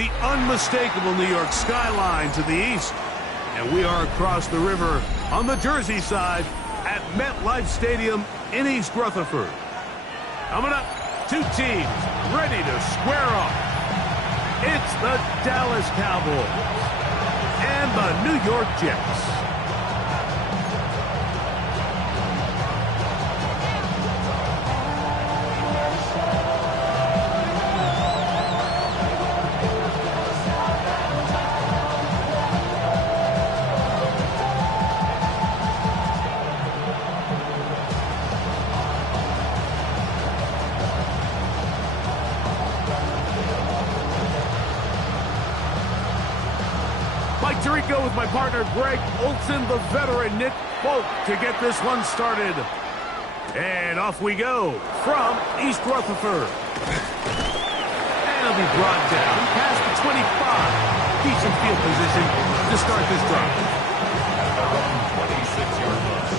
the unmistakable New York skyline to the east. And we are across the river on the Jersey side at MetLife Stadium in East Rutherford. Coming up, two teams ready to square off. It's the Dallas Cowboys and the New York Jets. Go with my partner Greg Olson, the veteran Nick Folk to get this one started. And off we go from East Rutherford. And it'll be brought down past the 25. Decent field position to start this drive. 26-yard line.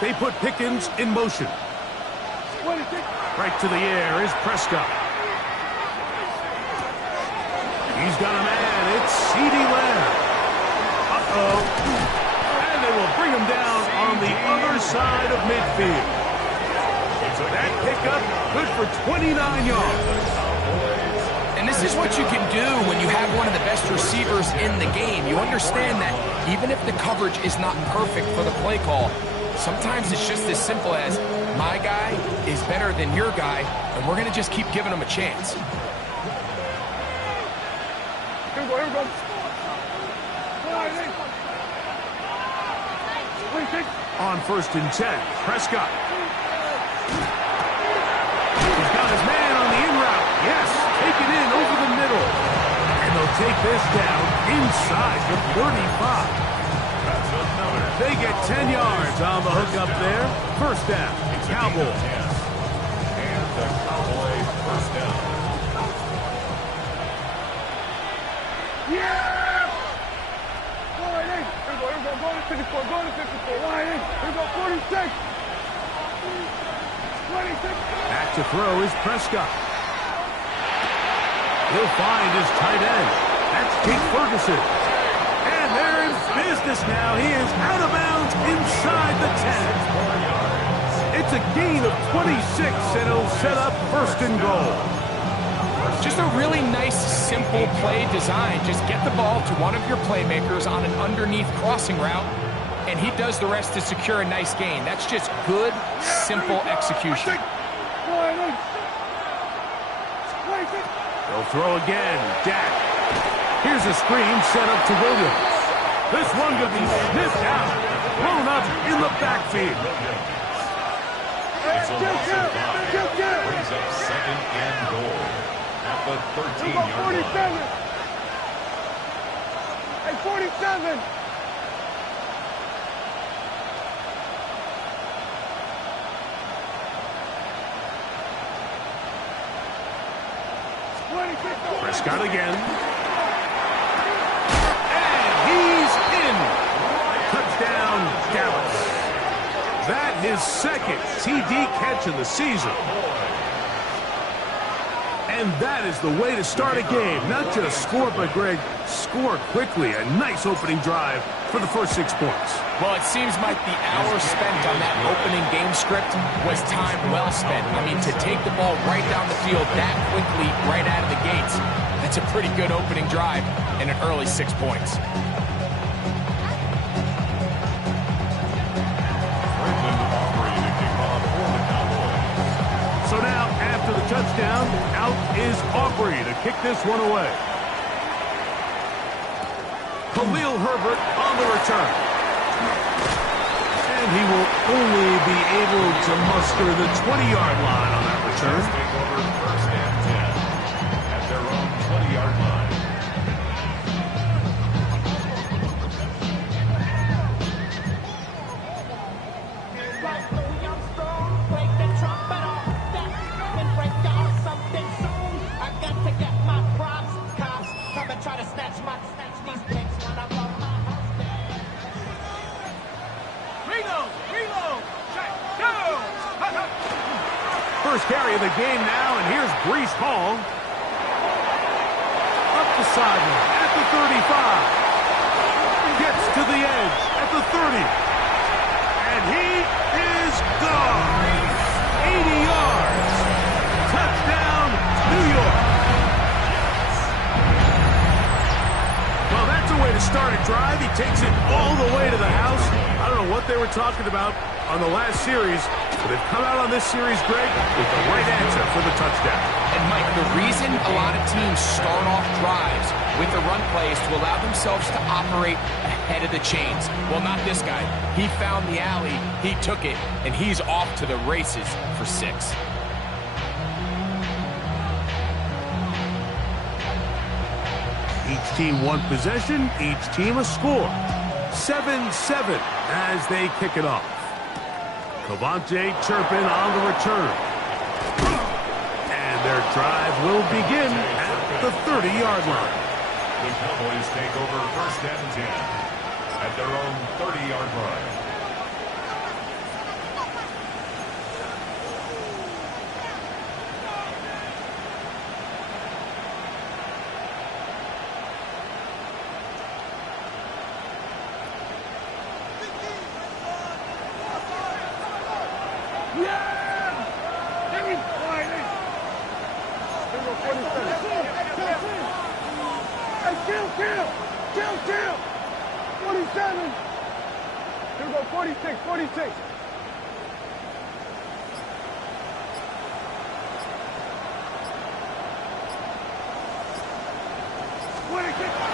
They put Pickens in motion. Right to the air is Prescott. He's got a man. It's CeeDee Lamb. Uh-oh. And they will bring him down on the other side of midfield. So that pickup good for 29 yards. And this is what you can do when you have one of the best receivers in the game. You understand that even if the coverage is not perfect for the play call, sometimes it's just as simple as my guy is better than your guy, and we're going to just keep giving him a chance. Here we go. On 1st and 10, Prescott. He's got his man on the in route. Yes, take it in over the middle. And they'll take this down inside the 35. They get 10 yards on the hook up there. First down, Cowboys. And the Cowboys first down. Yeah! Go ahead. Here we go. Go to 54. Go to 54. Line in. Here we go. 46. 26. Back to throw is Prescott. He'll find his tight end. That's Jake Ferguson. And they're in business now. He is out of bounds inside the 10. It's a gain of 26, and it'll set up 1st and goal. Just a really nice, simple play design. Just get the ball to one of your playmakers on an underneath crossing route, and he does the rest to secure a nice gain. That's just good, simple execution. They'll throw again. Dak. Here's a screen set up to Williams. This one could be sniffed out. Thrown up in the backfield. It's a loss of 5. Brings up 2nd and goal at the 13-yard line. Hey, 47. Prescott again. And he's in. Touchdown, Dallas. That his 2nd TD catch of the season. And that is the way to start a game. Not just score, but, Greg, score quickly. A nice opening drive for the first 6 points. Well, it seems like the hour spent on that opening game script was time well spent. I mean, to take the ball right down the field that quickly, right out of the gates, that's a pretty good opening drive and an early 6 points. So now, after the touchdown, out is Aubrey to kick this one away. Khalil Herbert on the return. And he will only be able to muster the 20-yard line on that return. Take over 1st and 10 at their own 20-yard line. Break First carry of the game now, and here's Breece Hall. Up the sideline at the 35. Gets to the edge at the 30. And he is gone. 80 yards. Touchdown, New York. Well, that's a way to start a drive. He takes it all the way to the house. I don't know what they were talking about on the last series, but they've come out on this series, Greg, with the right answer for the touchdown. And, Mike, the reason a lot of teams start off drives with the run play is to allow themselves to operate ahead of the chains. Well, not this guy. He found the alley, he took it, and he's off to the races for 6. Each team one possession, each team a score. 7-7 as they kick it off. Cavante Turpin on the return. And their drive will begin at the 30-yard line. The Cowboys take over 1st and 10 at their own 30-yard line. Kill! 47! Here we go, 46, 46.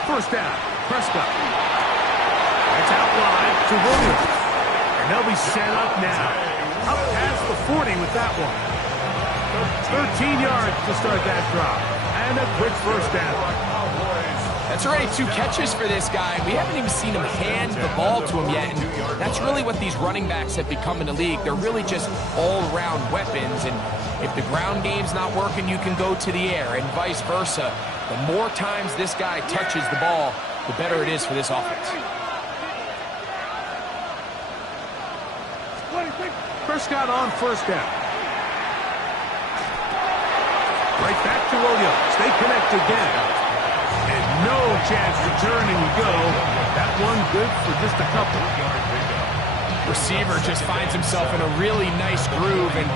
First down, Prescott. It's out wide to Williams. And they'll be set up now. Up past the 40 with that one. 13 yards to start that drive. And a quick first down. That's already 2 catches for this guy. We haven't even seen him hand the ball to him yet. And that's really what these running backs have become in the league. They're really just all-around weapons. And if the ground game's not working, you can go to the air and vice versa. The more times this guy touches the ball, the better it is for this offense. Prescott on first down. Right back to Williams. They connect again. And no chance to turn and go. That one good for just a couple. Receiver just finds himself in a really nice groove, and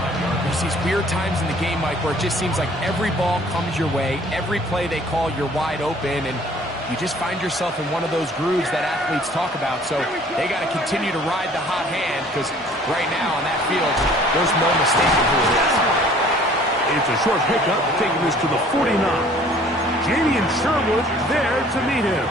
there's these weird times in the game, Mike, where it just seems like every ball comes your way, every play they call, you're wide open, and you just find yourself in one of those grooves that athletes talk about. So they got to continue to ride the hot hand, because right now on that field, there's no mistaking who it is. It's a short pickup, taking this to the 49. Jamie and Sherwood there to meet him.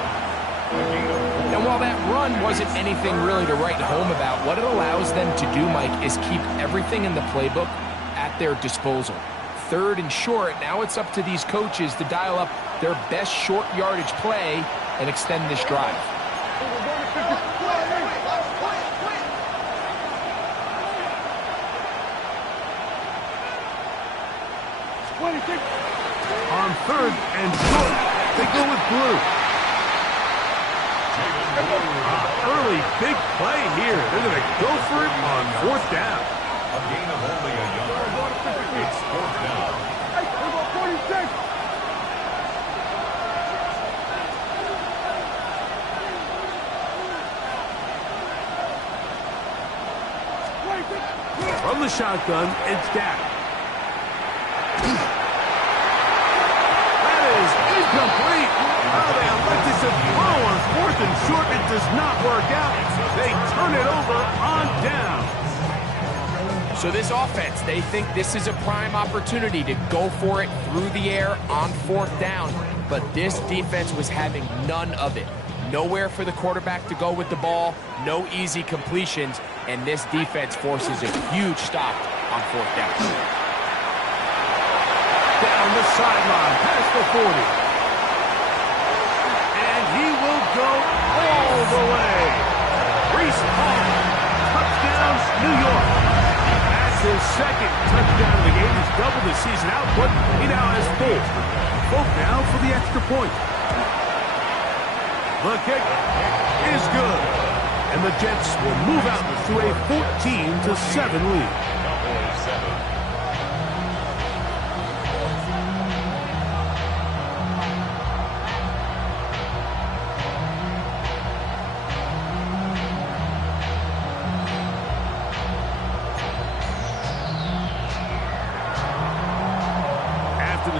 And while that run wasn't anything really to write home about, what it allows them to do, Mike, is keep everything in the playbook at their disposal. 3rd and short, now it's up to these coaches to dial up their best short yardage play and extend this drive. On 3rd and short, they go with Blue. Early big play here. They're going to go for it on 4th down. A gain of only a yard. It's 4th down. Hey, here we go, 46. From the shotgun, it's Dak. That is incomplete. Oh, they elected to throw on 4th and short. It does not work out. They turn it over on down. So this offense, they think this is a prime opportunity to go for it through the air on 4th down. But this defense was having none of it. Nowhere for the quarterback to go with the ball, no easy completions, and this defense forces a huge stop on 4th down. Down the sideline, past the 40. And he will go all the way. Breece Hall, touchdown, New York. That's his 2nd touchdown of the game. He's doubled the season output. He now has 4. Both now for the extra point. The kick is good. And the Jets will move out to a 14-7 lead.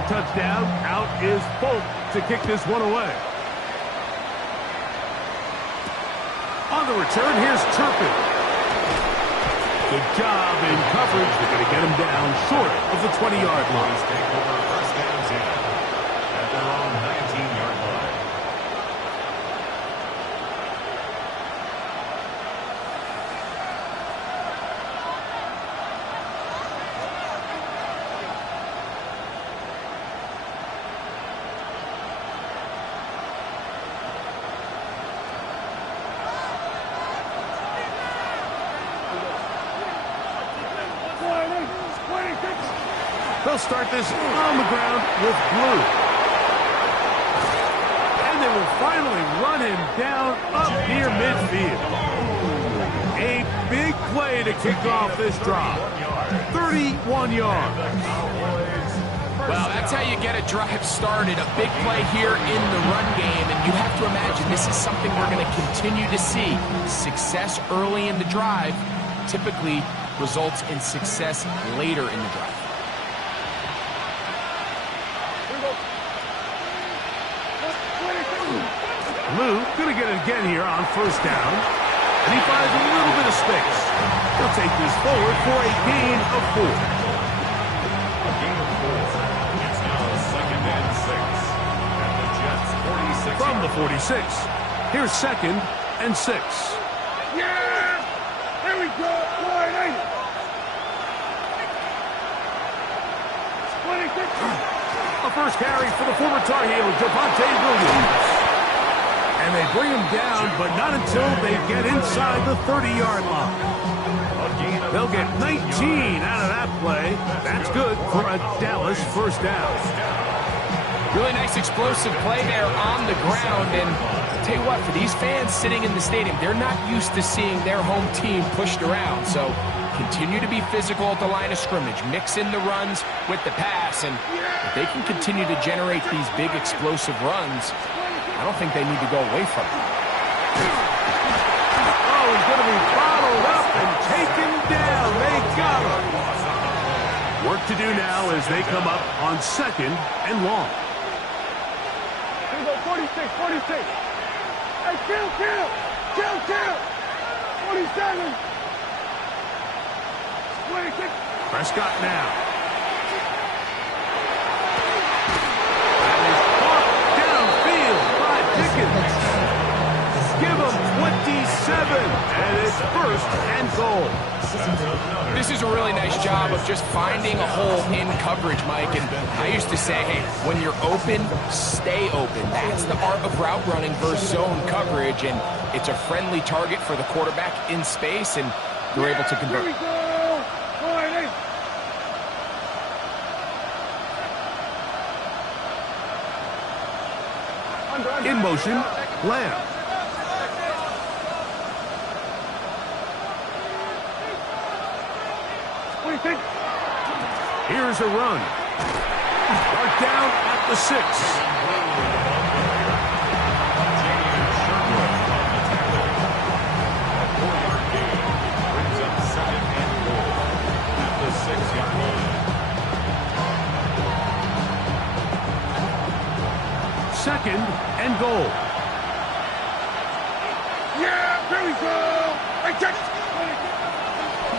touchdown. Out is Folk to kick this one away. On the return, here's Turpin. Good job in coverage. They're going to get him down short of the 20-yard line. Take over first down at their own 19-yard line. They'll start this on the ground with Blue. And they will finally run him down up near midfield. A big play to kick off this drive. 31 yards. Well, that's how you get a drive started. A big play here in the run game. And you have to imagine this is something we're going to continue to see. Success early in the drive typically results in success later in the drive. Lou going to get it again here on first down. And he finds a little bit of space. He'll take this forward for a gain of 4. A gain of 4. It's now 2nd and 6. At the Jets' 46. From the 46, here's 2nd and 6. Yeah! There we go! Wide 8. 26. A first carry for the former Tar Heel, Javonte Williams. And they bring him down, but not until they get inside the 30-yard line. They'll get 19 out of that play. That's good for a Dallas first down. Really nice explosive play there on the ground. And I'll tell you what, for these fans sitting in the stadium, they're not used to seeing their home team pushed around. So continue to be physical at the line of scrimmage. Mix in the runs with the pass. And if they can continue to generate these big explosive runs, I don't think they need to go away from it. Oh, he's going to be bottled up and taken down. They got him. Work to do now as they come up on 2nd and long. Here we go, 46. Hey, kill! 47. 26. Prescott now. Give him 27, and it's 1st and goal. This is a really nice job of just finding a hole in coverage, Mike. And I used to say, hey, when you're open, stay open. That's the art of route running versus zone coverage, and it's a friendly target for the quarterback in space, and you're able to convert. Here we go! Wide 8. In motion, Lamb. Here's a run. Marked down at the 6. Brings up 2nd and goal at the 6-yard line. 2nd and goal. Yeah, there we go! Hey, check!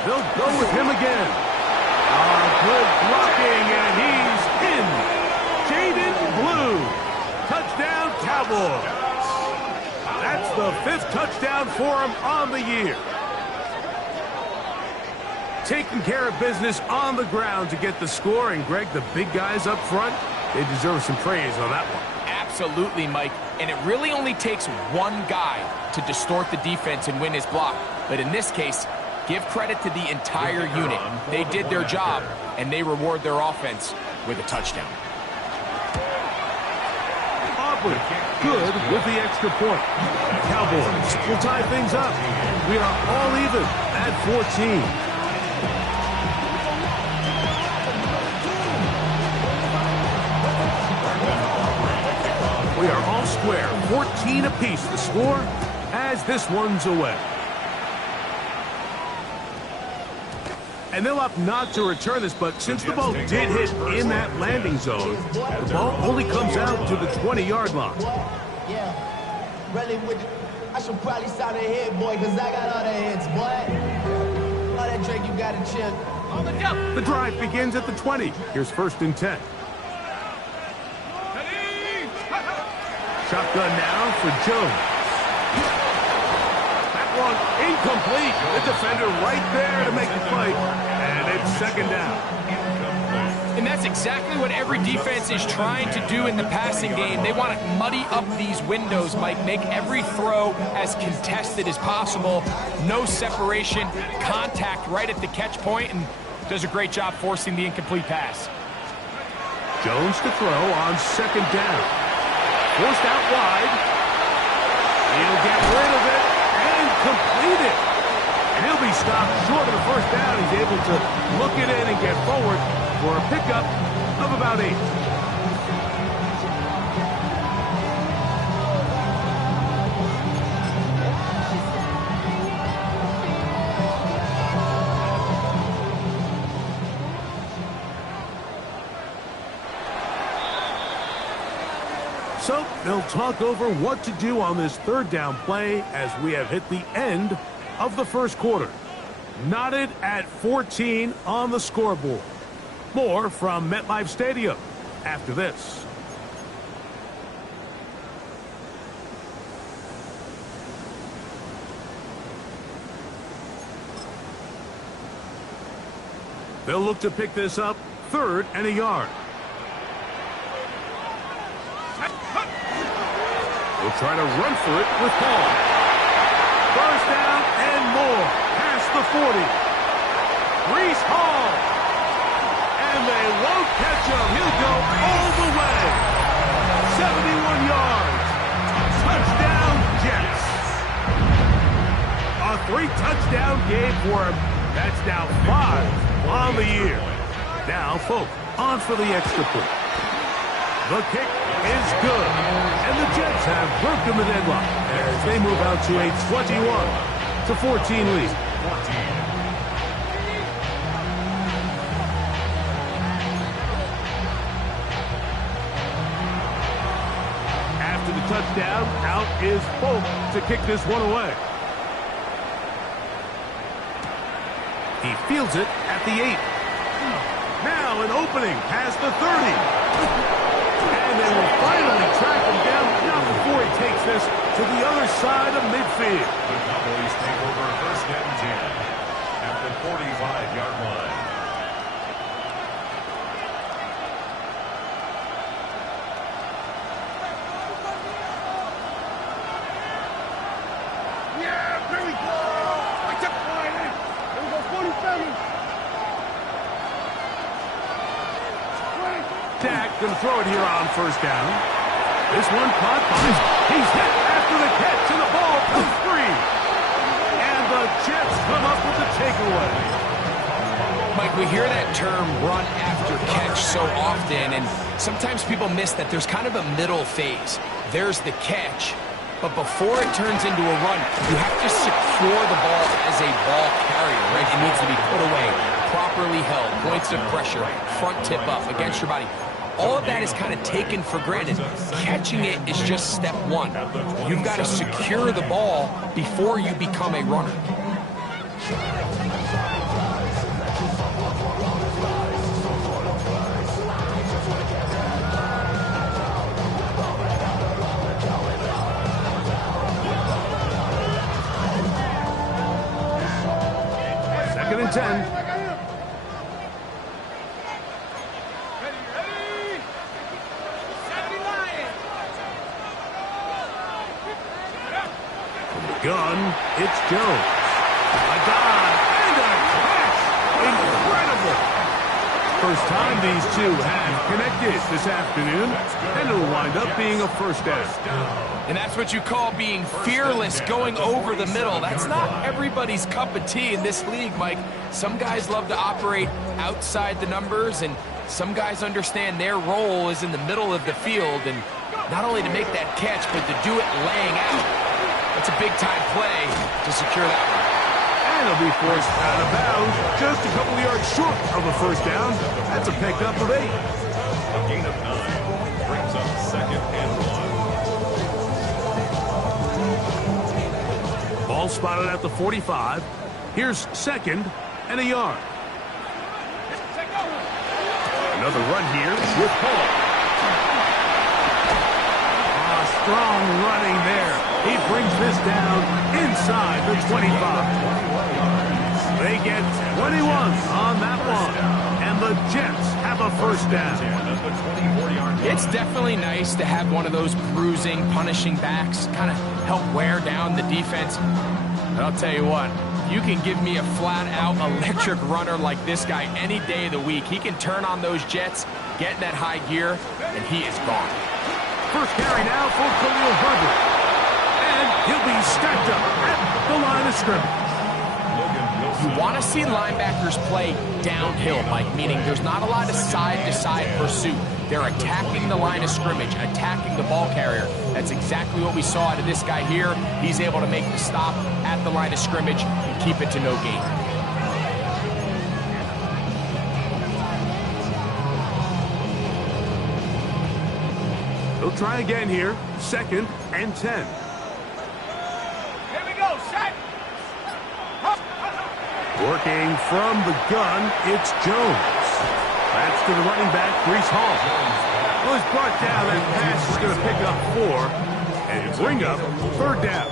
They'll go with him again. Good blocking, and he's in. Jaden Blue. Touchdown, Cowboys. That's the 5th touchdown for him on the year. Taking care of business on the ground to get the score, and Greg, the big guys up front, they deserve some praise on that one. Absolutely, Mike. And it really only takes one guy to distort the defense and win his block. But in this case, give credit to the entire unit. They did their job, and they reward their offense with a touchdown. Aubrey, good with the extra point. Cowboys will tie things up. We are all even at 14. We are all square, 14 apiece the score as this one's away. And they'll opt not to return this, but since the ball did hit in that landing zone, the ball only comes out to the 20-yard line. Yeah, really I should probably sound a hit, boy, because I got all the hits, boy. All that Drake, you got to chill. On the jump. The drive begins at the 20. Here's 1st and 10. Shotgun now for Jones. That one incomplete. The defender right there to make the play. And it's 2nd down. And that's exactly what every defense is trying to do in the passing game. They want to muddy up these windows, Mike, make every throw as contested as possible. No separation, contact right at the catch point, and does a great job forcing the incomplete pass. Jones to throw on 2nd down. Forced out wide. He'll get rid of it and complete it. And he'll be stopped short of the 1st down. He's able to look it in and get forward for a pickup of about 8. So they'll talk over what to do on this 3rd down play as we have hit the end of the 1st quarter. Knotted at 14 on the scoreboard. More from MetLife Stadium after this. They'll look to pick this up 3rd and a yard. We'll try to run for it with Paul. 1st down and more. Past the 40. Breece Hall. And they won't catch him. He'll go all the way. 71 yards. Touchdown, Jets. A 3-touchdown game for him. That's now 5 on the year. Now, Folk on for the extra point. The kick is good. And the Jets have broken the deadlock as they move out to a 21-14 lead. After the touchdown, out is Folk to kick this one away. He fields it at the 8. Now an opening past the 30. And they will finally track him down, not before he takes this to the other side of midfield. The Cowboys take over 1st and 10 at the 45-yard line. Yeah, here we go. I took the line in. Here we go, 47. Dak going to throw it here on 1st down. This one caught by him. He's hit after the catch, and the ball comes free. And the Jets come up with the takeaway. Mike, we hear that term run after catch so often, and sometimes people miss that there's kind of a middle phase. There's the catch, but before it turns into a run, you have to secure the ball as a ball carrier, right? It needs to be put away, properly held, points of pressure, front tip up against your body. All of that is kind of taken for granted. Catching it is just step 1. You've got to secure the ball before you become a runner. Second and 10. Gun, it's Jones. A dive and a catch. Incredible. First time these two have connected this afternoon, and it'll wind up being a 1st down. And that's what you call being fearless, going over the middle. That's not everybody's cup of tea in this league, Mike. Some guys love to operate outside the numbers, and some guys understand their role is in the middle of the field, and not only to make that catch, but to do it laying out. That's a big-time play to secure that one. And And he'll be forced out of bounds, just a couple of yards short of a first down. That's a pickup of 8. A gain of 9 brings up 2nd and 1. Ball spotted at the 45. Here's 2nd and a yard. Another run here with Paul. Strong running there. He brings this down inside the 25. They get 21 on that one. And the Jets have a first down. It's definitely nice to have one of those bruising, punishing backs kind of help wear down the defense. But I'll tell you what, you can give me a flat-out electric runner like this guy any day of the week. He can turn on those Jets, get in that high gear, and he is gone. First carry now for Khalil Herbert. And he'll be stacked up at the line of scrimmage. You want to see linebackers play downhill, Mike, meaning there's not a lot of side-to-side pursuit. They're attacking the line of scrimmage, attacking the ball carrier. That's exactly what we saw out of this guy here. He's able to make the stop at the line of scrimmage and keep it to no gain. He'll try again here. 2nd and 10. Here we go, set. Working from the gun, it's Jones. That's to the running back, Breece Hall. Well, he's brought down. That pass is going to pick up 4 and bring up 3rd down.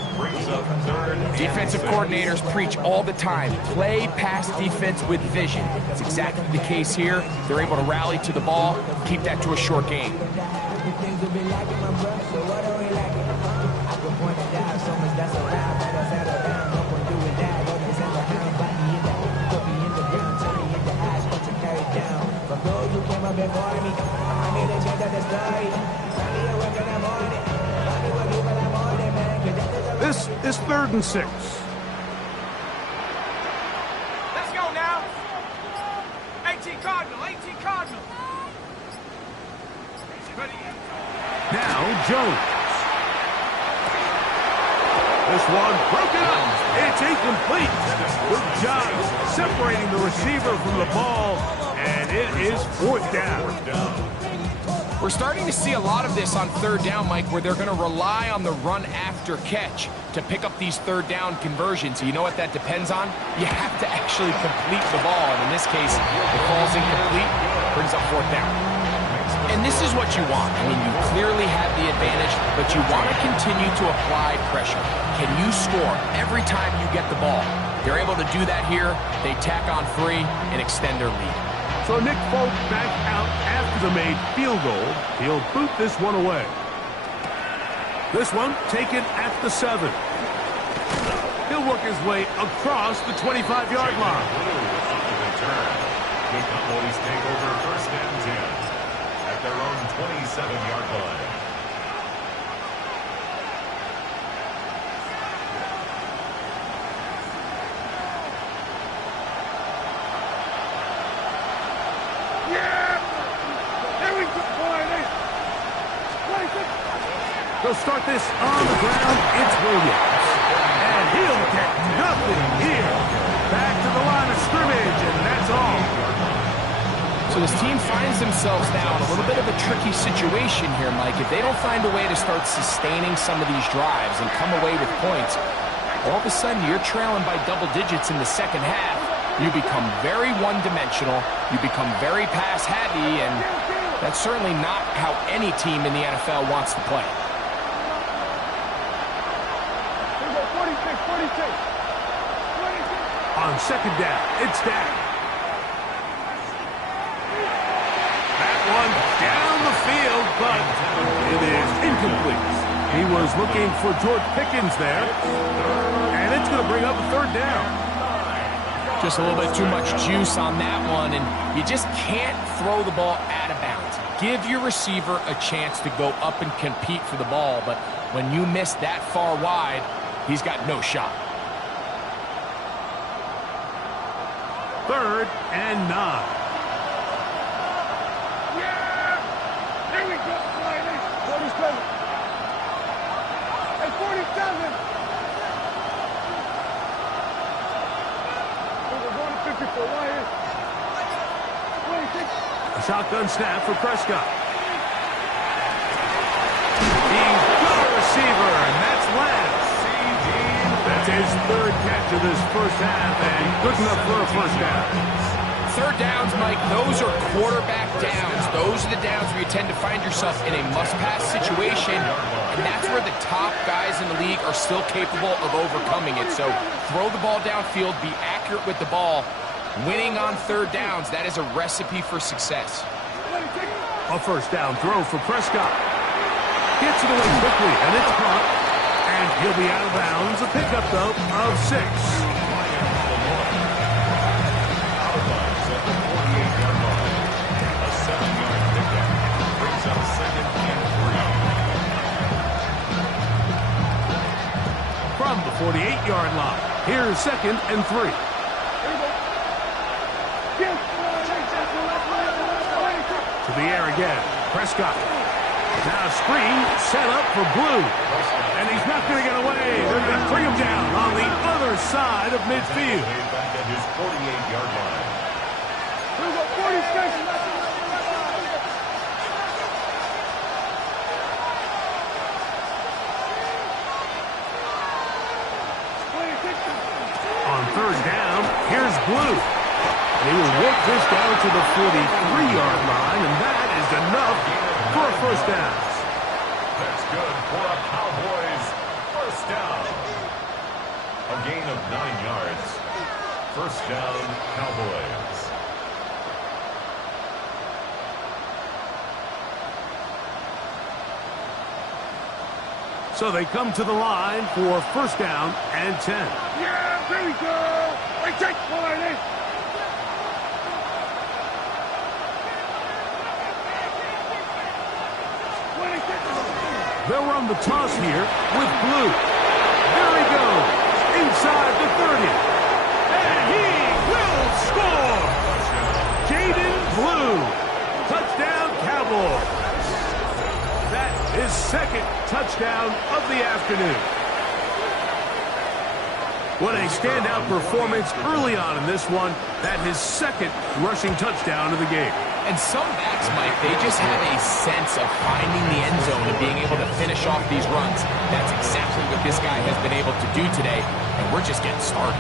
Defensive coordinators preach all the time, play pass defense with vision. That's exactly the case here. They're able to rally to the ball, keep that to a short game. This is 3rd and 6. Let's go now. 18 Cardinal, 18 Cardinal. Now Jones. This one broken up. It's incomplete. Good job separating the receiver from the ball, and it is 4th down. We're starting to see a lot of this on 3rd down, Mike, where they're going to rely on the run after catch to pick up these 3rd down conversions. So you know what that depends on? You have to actually complete the ball, and in this case, it falls incomplete, brings up 4th down. And this is what you want. I mean, you clearly have the advantage, but you want to continue to apply pressure. Can you score every time you get the ball? They're able to do that here. They tack on 3 and extend their lead. So Nick Folk back out after the made field goal. He'll boot this one away. This one taken at the 7. He'll work his way across the 25-yard line. The Cowboys take over 1st and 10 at their own 27-yard line. They'll start this on the ground. It's Williams. And he'll get nothing here. Back to the line of scrimmage, and that's all. So this team finds themselves now in a little bit of a tricky situation here, Mike. If they don't find a way to start sustaining some of these drives and come away with points, all of a sudden you're trailing by double digits in the 2nd half. You become very one-dimensional. You become very pass-heavy, and that's certainly not how any team in the NFL wants to play. 46. On 2nd down, it's down. That one down the field, but it is incomplete. He was looking for George Pickens there, and it's going to bring up a 3rd down. Just a little bit too much juice on that one, and you just can't throw the ball out of bounds. Give your receiver a chance to go up and compete for the ball, but when you miss that far wide, he's got no shot. 3rd and 9. Yeah! Here we go, 47. Hey, 47. Shotgun snap for Prescott. He's got a receiver, and that's Lance. That's his third catch of this first half, and good enough for a first down. Third downs, Mike, those are quarterback downs. Those are the downs where you tend to find yourself in a must-pass situation, and that's where the top guys in the league are still capable of overcoming it. So throw the ball downfield, be accurate with the ball. Winning on third downs, that is a recipe for success. A first down throw for Prescott. Gets it away quickly, and it's caught. And he'll be out of bounds. A pickup, though, of 6. From the 48-yard line, here's 2nd and 3. To the air again, Prescott. Now screen set up for Blue. And he's not going to get away. They're going to bring him down on the other side of midfield. Back at his 48-yard line. Here's a 40 On third down, here's Blue. He will work this down to the 43-yard line, and that is enough for a first down. That's good for a Cowboys first down. A gain of 9 yards. First down, Cowboys. So they come to the line for first down and 10. Yeah, there we go. Wait, take it. They'll run the toss here with Blue. There he goes, inside the 30. And he will score! Jaden Blue. Touchdown, Cowboys. That is 2nd touchdown of the afternoon. What a standout performance early on in this one. That his 2nd rushing touchdown of the game. And some backs, Mike, they just have a sense of finding the end zone and being able to finish off these runs. That's exactly what this guy has been able to do today, and we're just getting started.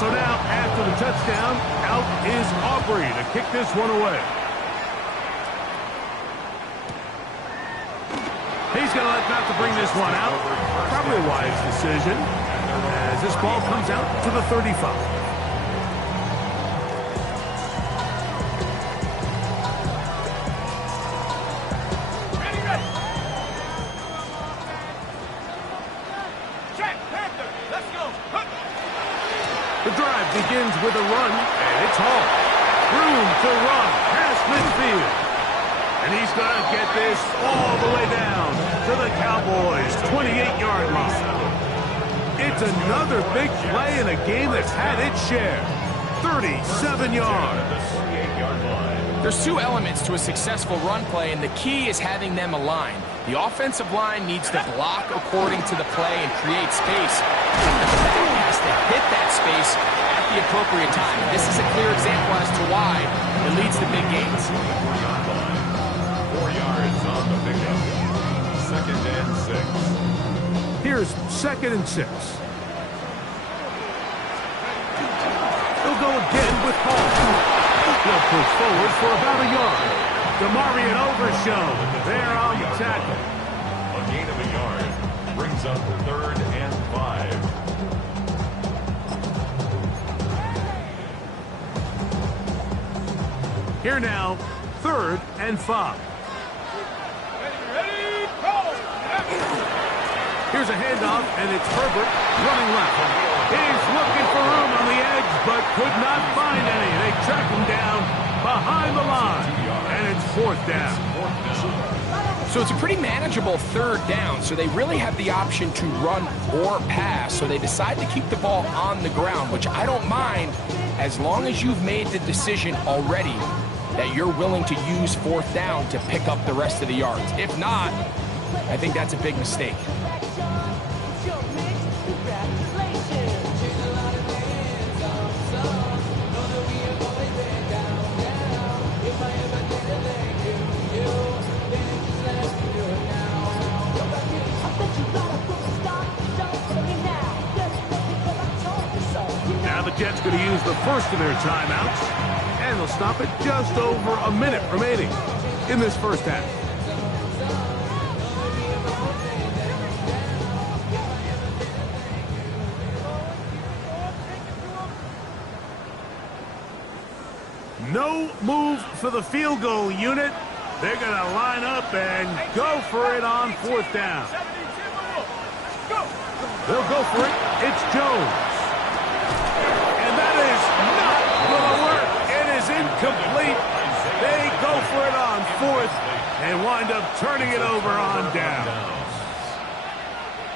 So now, after the touchdown, out is Aubrey to kick this one away. He's going to let not to bring this one out. Probably a wise decision as this ball comes out to the 35. Ready. Check, Panther, let's go. The drive begins with a run, and it's Hall. Room to run past midfield. And he's going to get this all the way down to the Cowboys' 28-yard line. It's another big play in a game that's had its share. 37 yards. There's 2 elements to a successful run play, and the key is having them aligned. The offensive line needs to block according to the play and create space. The back has to hit that space at the appropriate time. And this is a clear example as to why it leads to big gains. 4 yards on the pickup. 2nd and 6. Here's 2nd and 6. He'll go again with Hall. He'll push forward for about a yard. DeMarion Overshown there on the tackle. A gain of a yard brings up 3rd and 5. Here now, 3rd and 5. Ready, go. Here's a handoff, and it's Herbert running left. He's looking for room on the edge, but could not find any. They track him down behind the line, and it's 4th down. So it's a pretty manageable 3rd down, so they really have the option to run or pass, so they decide to keep the ball on the ground, which I don't mind as long as you've made the decision already that you're willing to use 4th down to pick up the rest of the yards. If not, I think that's a big mistake. the Jets going to use the first of their timeouts, and they'll stop it just over a minute remaining in this first half. No move for the field goal unit. They're going to line up and go for it on fourth down. They'll go for it. It's Jones. And that is not going to work. It is incomplete. They go for it on fourth and wind up turning it over on down.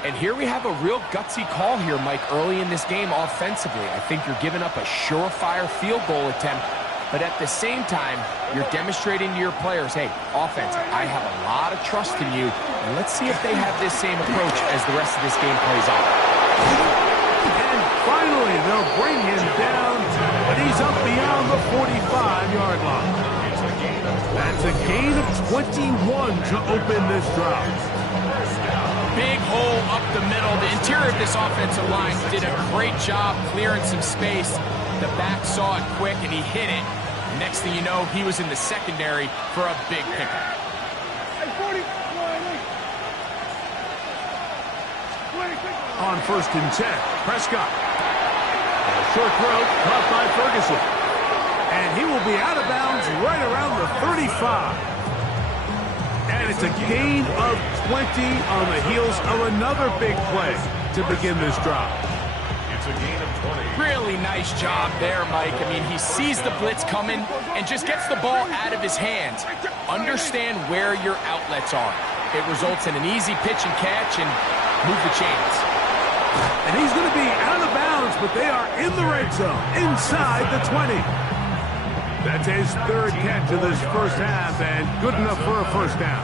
And here we have a real gutsy call here, Mike, early in this game offensively. I think you're giving up a surefire field goal attempt. But at the same time, you're demonstrating to your players, hey, offense, I have a lot of trust in you. And let's see if they have this same approach as the rest of this game plays out. And finally, they'll bring him down, but he's up beyond the 45-yard line. That's a gain of 21 to open this drive. Big hole up the middle. The interior of this offensive line did a great job clearing some space. The back saw it quick, and he hit it. Next thing you know, he was in the secondary for a big pickup. On 1st and 10, Prescott. And a short throw caught by Ferguson. And he will be out of bounds right around the 35. And it's a gain of 20 on the heels of another big play to begin this drive. It's a gain of 20. Really nice job there, Mike. I mean, he sees the blitz coming and just gets the ball out of his hands. Understand where your outlets are. It results in an easy pitch and catch and move the chains. And he's going to be out of bounds, but they are in the red zone, inside the 20. That's his third catch of this first half, and good enough for a first down.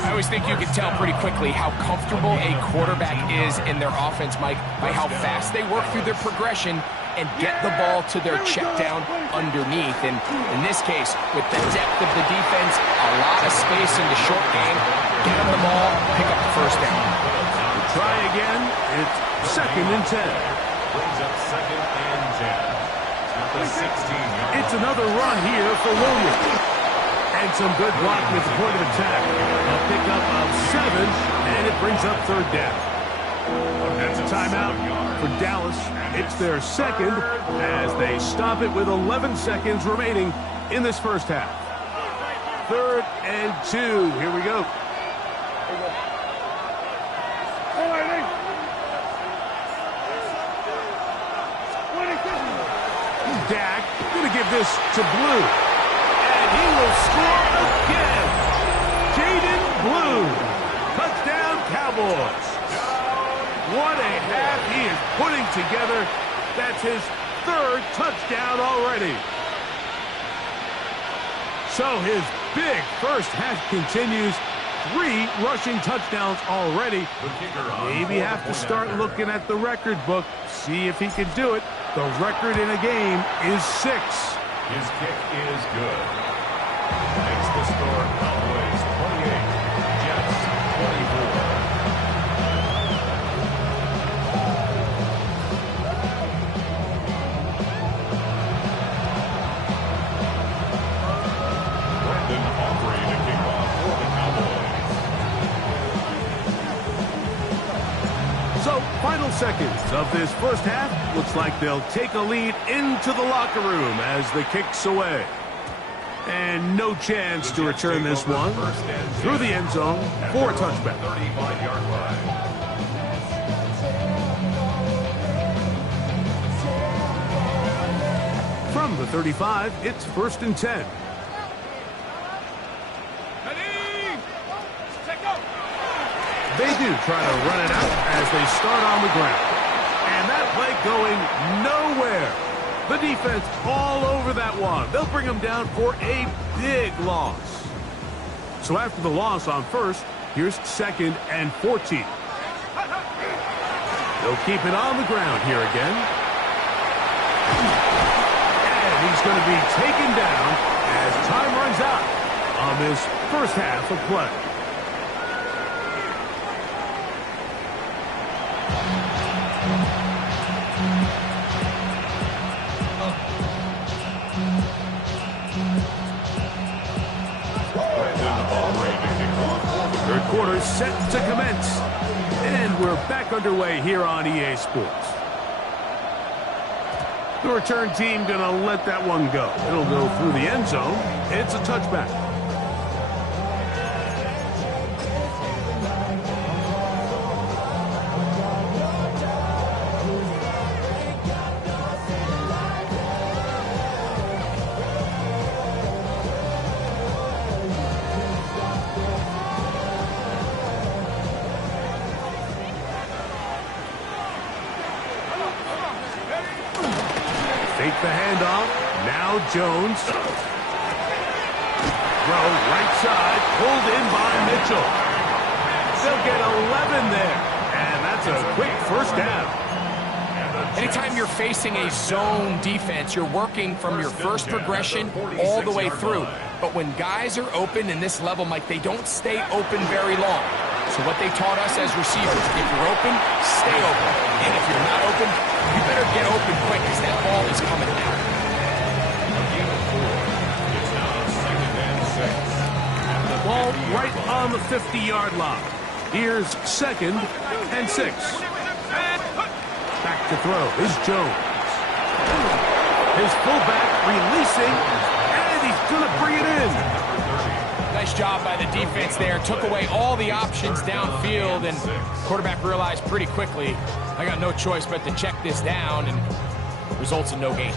I always think you can tell pretty quickly how comfortable a quarterback is in their offense, Mike, by how fast they work through their progression and get the ball to their check down underneath. And in this case, with the depth of the defense, a lot of space in the short game, get them the ball, pick up the first down. Try again. It's 2nd and 10. Brings up 2nd and 10. At the 16-yard. It's another run here for Williams. And some good blocking at the point of attack. A pickup of 7, and it brings up 3rd down. That's a timeout for Dallas. It's their second as they stop it with 11 seconds remaining in this first half. 3rd and 2. Here we go. Dak going to give this to Blue. And he will score again. Jaden Blue. Touchdown, Cowboys. What a half he is putting together. That's his 3rd touchdown already. So his big first half continues. 3 rushing touchdowns already. Maybe have to start looking at the record book. See if he can do it. The record in a game is 6. His kick is good. Makes the score Cowboys 28, Jets 24. Brendan Aubrey to kick off for the Cowboys. So, final seconds of this first half. Looks like they'll take a lead into the locker room as the kick's away. And no chance to return this one through the end zone for a touchback. 35-yard line. From the 35, it's 1st and 10. They do try to run it out as they start on the ground. And that play going nowhere. The defense all over that one. They'll bring them down for a big loss. So after the loss on 1st, here's 2nd and 14. They'll keep it on the ground here again. And he's going to be taken down as time runs out on this first half of play. quarter set to commence. And we're back underway here on EA Sports. The return team gonna let that one go. It'll go through the end zone. It's a touchback. Take the handoff. Now Jones. Throw right side. Pulled in by Mitchell. They'll get 11 there. And that's a quick first down. Anytime you're facing a zone defense, you're working from your first progression all the way through. But when guys are open in this level, Mike, they don't stay open very long. So what they taught us as receivers, if you're open, stay open. And if you're not open, you better get open quick because that ball is coming out. Ball right on the 50-yard line. Here's 2nd and 6. Back to throw is Jones. His fullback releasing, and he's going to bring it in. Nice job by the defense there. Took away all the options downfield, and quarterback realized pretty quickly, I got no choice but to check this down, and results in no gain.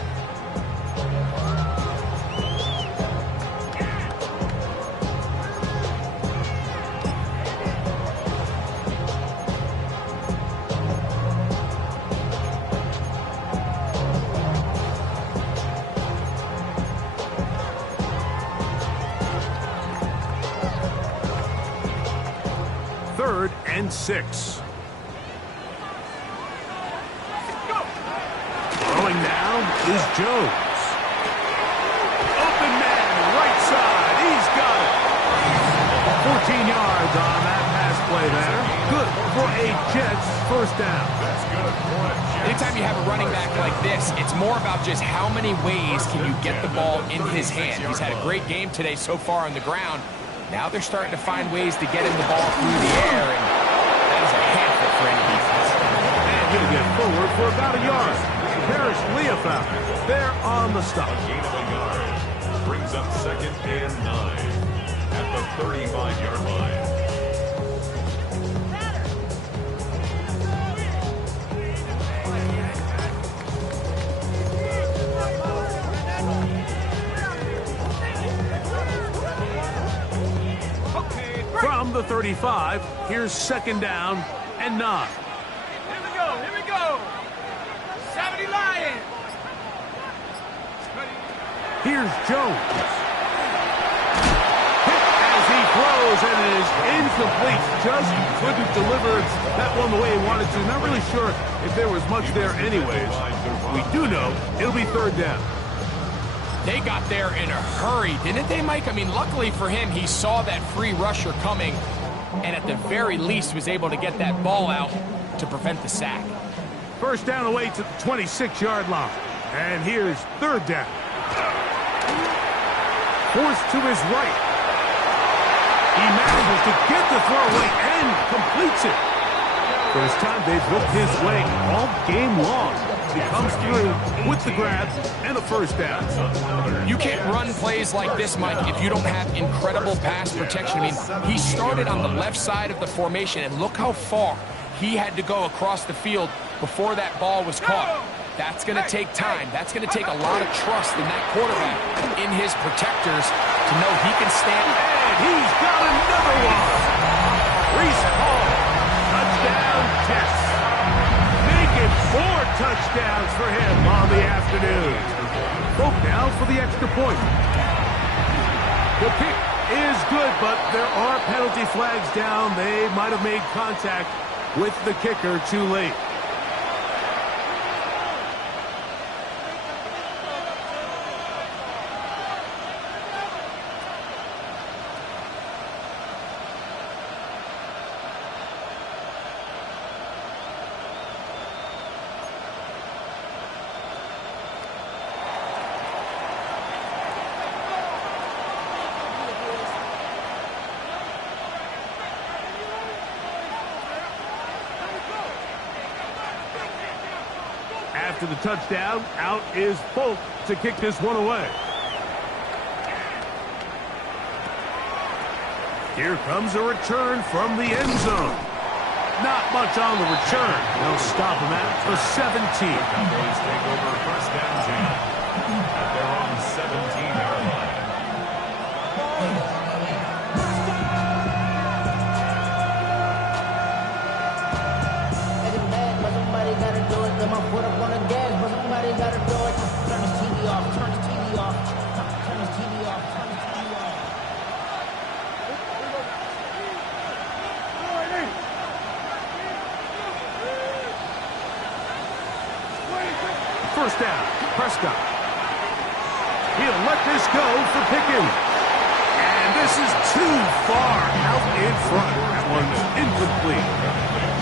Third and 6. Throwing now is Jones. Open man, right side. He's got it. 14 yards on that pass play there. Good for a Jets first down. Anytime you have a running back like this, it's more about just how many ways can you get the ball in his hand. He's had a great game today so far on the ground. Now they're starting to find ways to get him the ball through the air, and that is a handful for any defense. And he'll get forward for about a yard. Parrish Leofau there on the stop. Gain of a yard. Brings up 2nd and 9 at the 35-yard line. From the 35, here's 2nd down and 9. Here we go. 70 Lions. Here's Jones. Hit as he throws, and it is incomplete. Just couldn't deliver that one the way he wanted to. Not really sure if there was much there anyways. We do know it'll be 3rd down. They got there in a hurry, didn't they, Mike? I mean, luckily for him, he saw that free rusher coming, and at the very least was able to get that ball out to prevent the sack. First down away to the 26-yard line. And here's 3rd down. Forced to his right. He manages to get the throw away and completes it. First time they've looked his way all game long. He comes through with the grab and a first down. You can't run plays like this, Mike, if you don't have incredible pass protection. I mean, he started on the left side of the formation, and look how far he had to go across the field before that ball was caught. That's going to take time. That's going to take a lot of trust in that quarterback, in his protectors, to know he can stand. And he's got another one. Reese Hall, touchdown Jets. Making 4 touchdowns for him on the afternoon. Both now for the extra point. The kick is good, but there are penalty flags down. They might have made contact with the kicker too late. After the touchdown, out is Folk to kick this one away. Here comes a return from the end zone. Not much on the return. They'll stop him at the 17. Cowboys take over first down 10 at their own 17-yard line. Somebody gotta do it. Got my foot up on the gas, but somebody gotta do it. Turn this TV off. Turn this TV off. Turn this TV off. Turn this TV off. First down, Prescott. He'll let this go for Pickens. And this is too far out in front. That one's incomplete.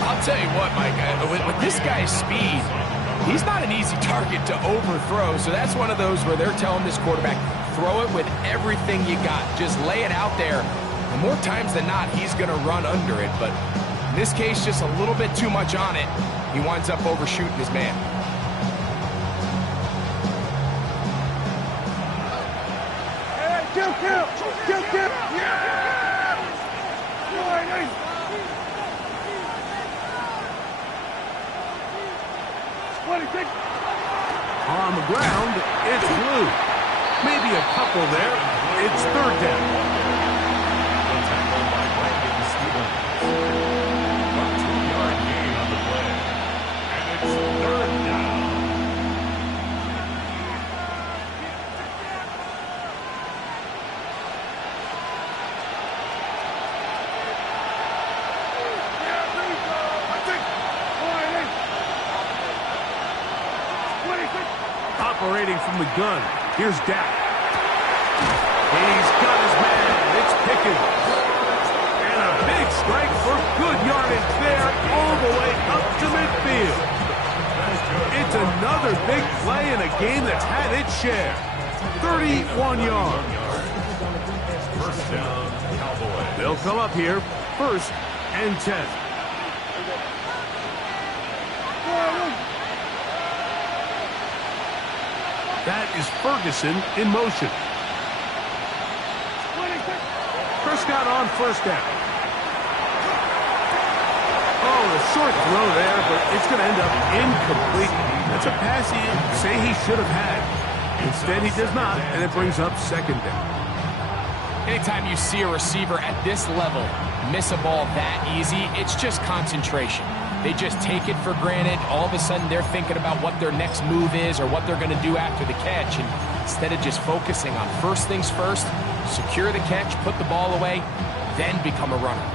I'll tell you what, Mike, with this guy's speed, he's not an easy target to overthrow. So that's one of those where they're telling this quarterback, throw it with everything you got. Just lay it out there. And more times than not, he's going to run under it. But in this case, just a little bit too much on it. He winds up overshooting his man. On the ground, it's Blue. Maybe a couple there. It's third down. The tackle by Brandon Stevens. A 2-yard gain on the play. And it's third down. Operating from the gun. Here's Dak. He's got his man. It's Pickens. And a big strike for good yardage there all the way up to midfield. It's another big play in a game that's had its share. 31 yards. First down, Cowboys. They'll come up here. First and 10. That is Ferguson in motion. Prescott on first down. Oh, a short throw there, but it's going to end up incomplete. That's a pass he'd say he should have had. Instead, he does not, and it brings up second down. Anytime you see a receiver at this level miss a ball that easy, it's just concentration. They just take it for granted. All of a sudden, they're thinking about what their next move is or what they're going to do after the catch. And instead of just focusing on first things first, secure the catch, put the ball away, then become a runner.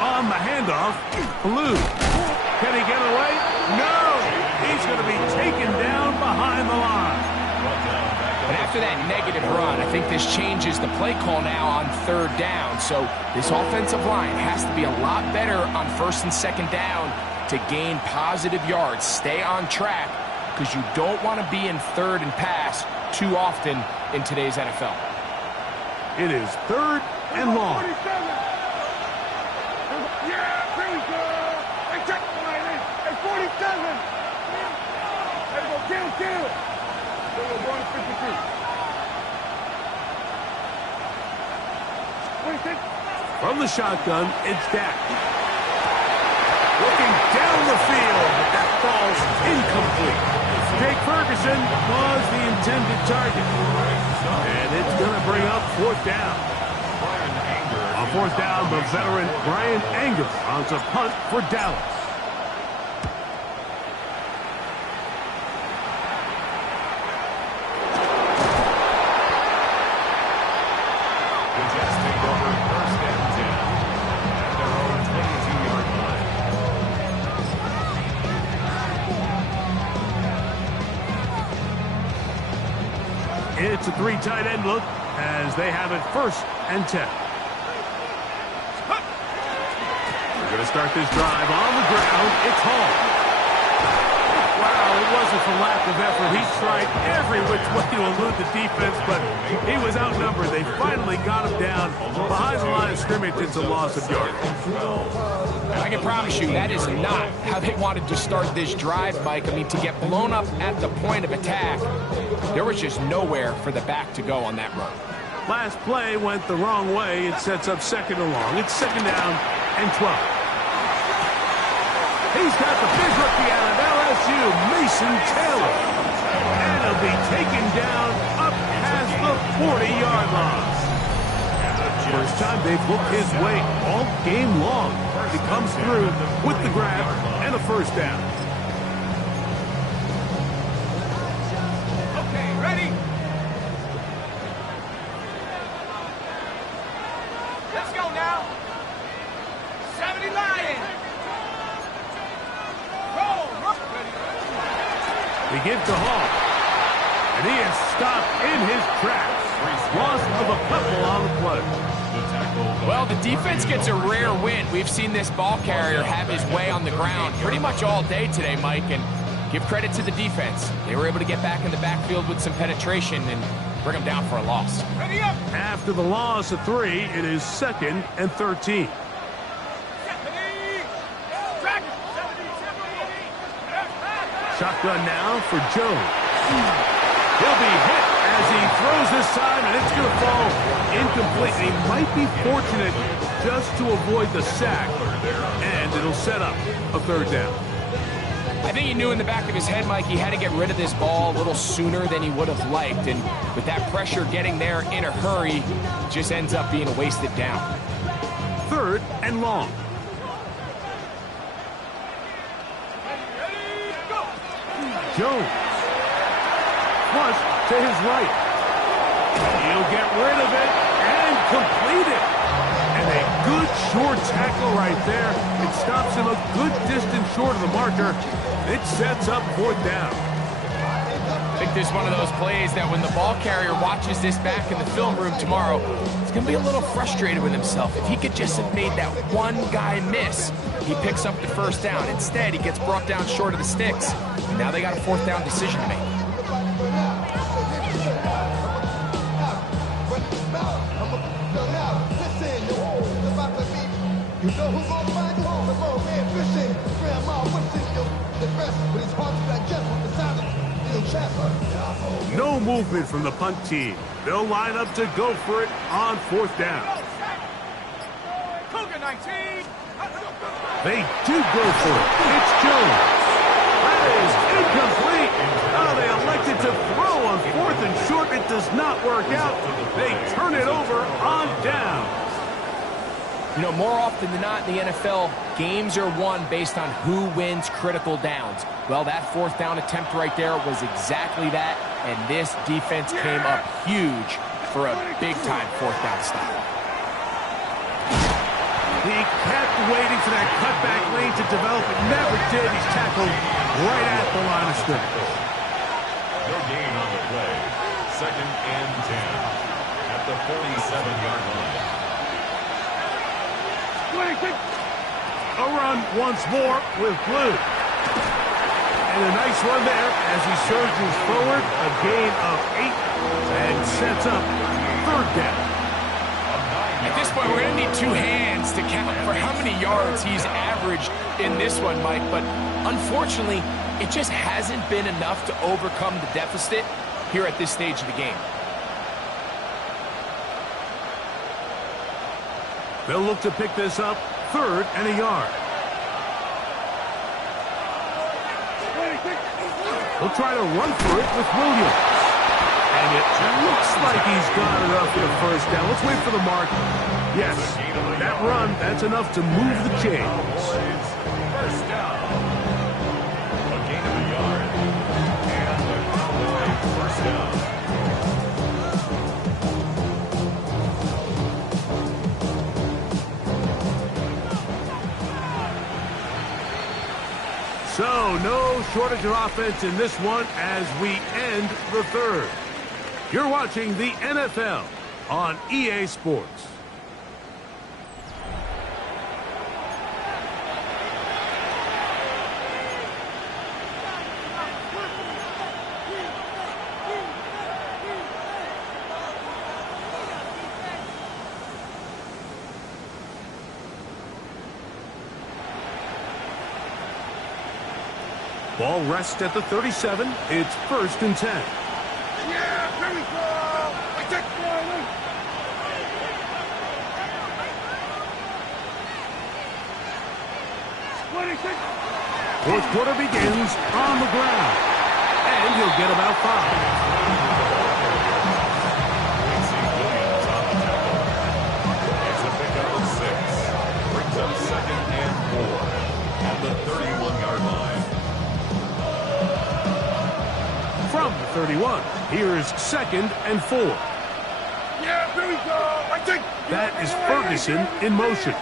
On the handoff, Blue. Can he get away? No! He's going to be taken down behind the line. But after that negative run, I think this changes the play call now on third down. So this offensive line has to be a lot better on first and second down to gain positive yards. Stay on track because you don't want to be in third and pass too often in today's NFL. It is third and long. From the shotgun, it's Dak. Looking down the field, but that ball's incomplete. Jake Ferguson was the intended target. And it's going to bring up fourth down. On fourth down, the veteran Brian Anger on to punt for Dallas. It's a three tight end look as they have it first and 10. They're going to start this drive on the ground. It's Hall. a lack of effort. He tried every which way to elude the defense, but he was outnumbered. They finally got him down behind the line of scrimmage. It's a loss of yardage. I can promise you that is not how they wanted to start this drive, Mike. I mean, to get blown up at the point of attack, there was just nowhere for the back to go on that run. Last play went the wrong way. It sets up second and long. It's second down and 12. He's got the big rookie out of LSU, Mason Taylor. And he'll be taken down up past the 40-yard line. First time they've looked his way all game long. He comes through with the grab and a first down. Okay, ready? Let's go now. 70 Lions. Roll. He gives to Hall. And he is stopped in his tracks. Loss of a couple on the play. Well, the defense gets a rare win. We've seen this ball carrier have his way on the ground pretty much all day today, Mike, and give credit to the defense. They were able to get back in the backfield with some penetration and bring them down for a loss. Ready up. After the loss of 3, it is second and 13. 70. Track. 70. Shotgun now for Jones. He'll be hit as he throws this time, and it's going to fall incomplete. He might be fortunate just to avoid the sack, and it'll set up a third down. I think he knew in the back of his head, Mike, he had to get rid of this ball a little sooner than he would have liked, and with that pressure getting there in a hurry, it just ends up being a wasted down. Third and long. Jones. Flush to his right. He'll get rid of it and complete it. And a good short tackle right there. It stops him a good distance short of the marker. It sets up fourth down. I think this is one of those plays that when the ball carrier watches this back in the film room tomorrow, he's going to be a little frustrated with himself. If he could just have made that one guy miss, he picks up the first down. Instead, he gets brought down short of the sticks. And now they got a fourth down decision to make. You know who's gonna find you home, the road man fishing, grandma wishing you the best, but it's hard to digest with the sound of steel chopper. No movement from the punt team. They'll line up to go for it on fourth down. Cougar 19. They do go for it. It's Jones. That is incomplete. Oh, they elected to throw on fourth and short. It does not work out. They turn it over on down. You know, more often than not in the NFL, games are won based on who wins critical downs. Well, that fourth down attempt right there was exactly that, and this defense came up huge for a big-time fourth down stop. He kept waiting for that cutback lane to develop. It never did. He's tackled right at the line of scrimmage. No gain on the play. Second and 10 at the 47-yard line. A run once more with Blue. And a nice run there as he surges forward. A gain of 8 and sets up third down. At this point, we're going to need two hands to count for how many yards he's averaged in this one, Mike. But unfortunately, it just hasn't been enough to overcome the deficit here at this stage of the game. They'll look to pick this up, third and a yard. He'll try to run for it with Williams. And it looks like he's got enough for the first down. Let's wait for the mark. Yes, that run, that's enough to move the chains. First down. A gain of a yard. And the Cowboy first down. So, no shortage of offense in this one as we end the third. You're watching the NFL on EA Sports. Ball rests at the 37. It's 1st and 10. Yeah, here we go. I take one. 26. Fourth quarter begins on the ground. And he'll get about 5. It's a pickup of 6. Brings up 2nd and 4 at the 31-yard line. From the 31, here's 2nd and 4. Yeah, here we go. I take. That is Ferguson in motion.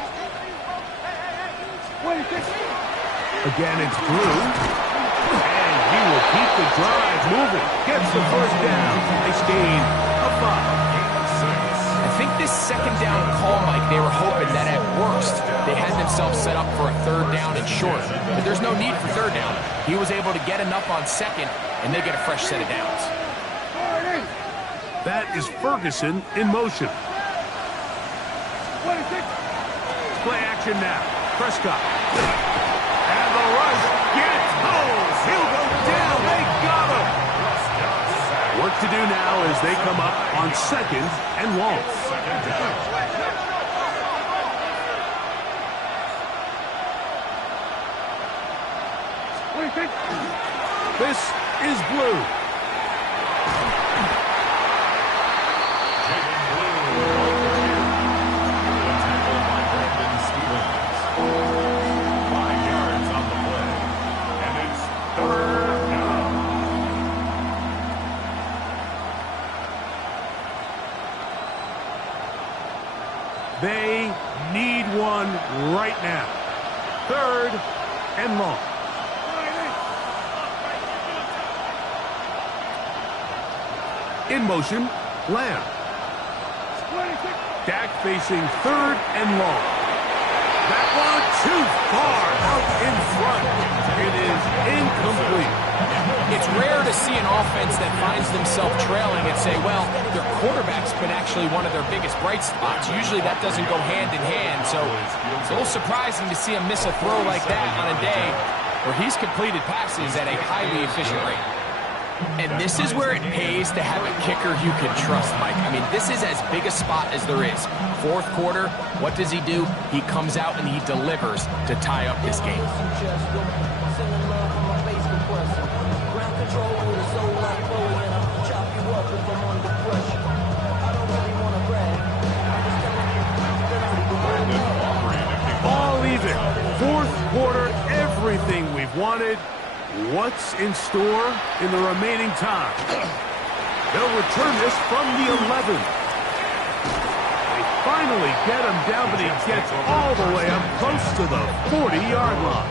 26. Again, it's Blue. And he will keep the drive moving. Gets the 1st down. Nice gain of 5. I think this 2nd down call, Mike, they were hoping that at worst they had themselves set up for a 3rd down and short. But there's no need for 3rd down. He was able to get enough on 2nd, and they get a fresh set of downs. That is Ferguson in motion. 26. Play action now. Prescott. And the rush gets home. He'll go down. They got him. Work to do now as they come up on 2nd and long. 26. This is Blue. They need one right now. 3rd and long. In motion, Lamb. 26. Dak facing 3rd and long. That one too far out in front. It is incomplete. It's rare to see an offense that finds themselves trailing and say, well, their quarterback's been actually one of their biggest bright spots. Usually that doesn't go hand in hand, so it's a little surprising to see him miss a throw like that on a day where he's completed passes at a highly efficient rate. And this is where it pays to have a kicker you can trust, Mike. I mean, this is as big a spot as there is. 4th quarter, what does he do? He comes out and he delivers to tie up this game. All even. 4th quarter, everything we've wanted. What's in store in the remaining time? They'll return this from the 11. They finally get him down, but he gets all the way up close to the 40-yard line.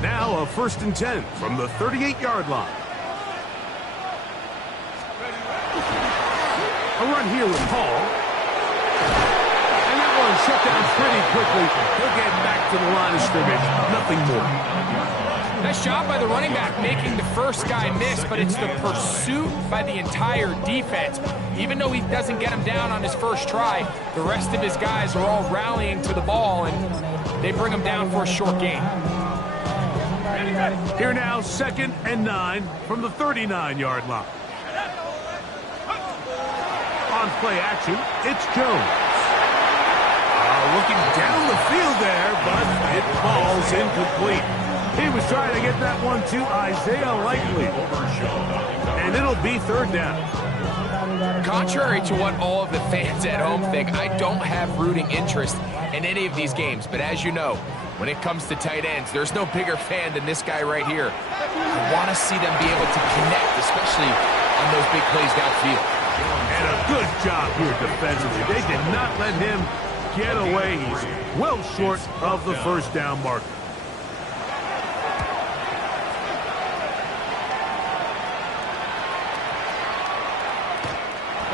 Now a 1st and 10 from the 38-yard line. A run here with Paul. And that one shut down pretty quickly. He'll get back to the line of scrimmage. Nothing more. Nice job by the running back making the first guy miss, but it's the pursuit by the entire defense. Even though he doesn't get him down on his first try, the rest of his guys are all rallying to the ball, and they bring him down for a short gain. Here now, 2nd and 9 from the 39-yard line. On play action, it's Jones. Looking down the field there, but it falls incomplete. He was trying to get that one to Isaiah Likely. And it'll be 3rd down. Contrary to what all of the fans at home think, I don't have rooting interest in any of these games. But as you know, when it comes to tight ends, there's no bigger fan than this guy right here. I want to see them be able to connect, especially on those big plays downfield. And a good job here defensively. They did not let him get away. He's well short of the 1st down marker.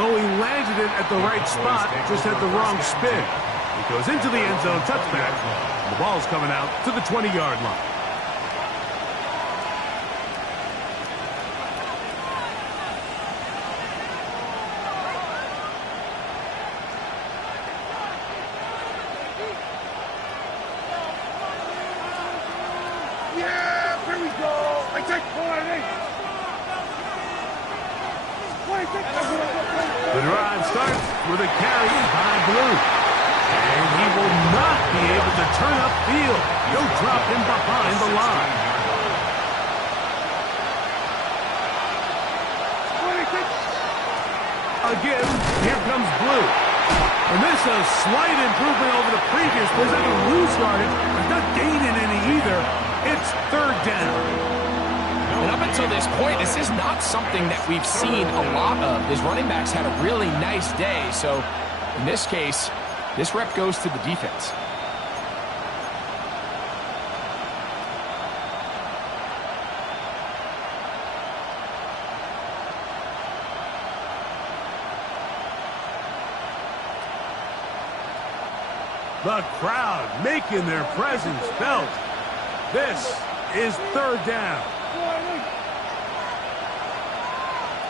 Oh, he landed it at the right spot, just had the wrong spin. He goes into the end zone, touchback. The ball's coming out to the 20-yard line. The drive starts with a carry by Blue. And he will not be able to turn upfield. He'll drop him behind the line. Again, here comes Blue. And this is a slight improvement over the previous possession. Blue started, but not gaining any either. It's third down. And up until this point, this is not something that we've seen a lot of. His running backs had a really nice day. So in this case, this rep goes to the defense. The crowd making their presence felt. This is third down.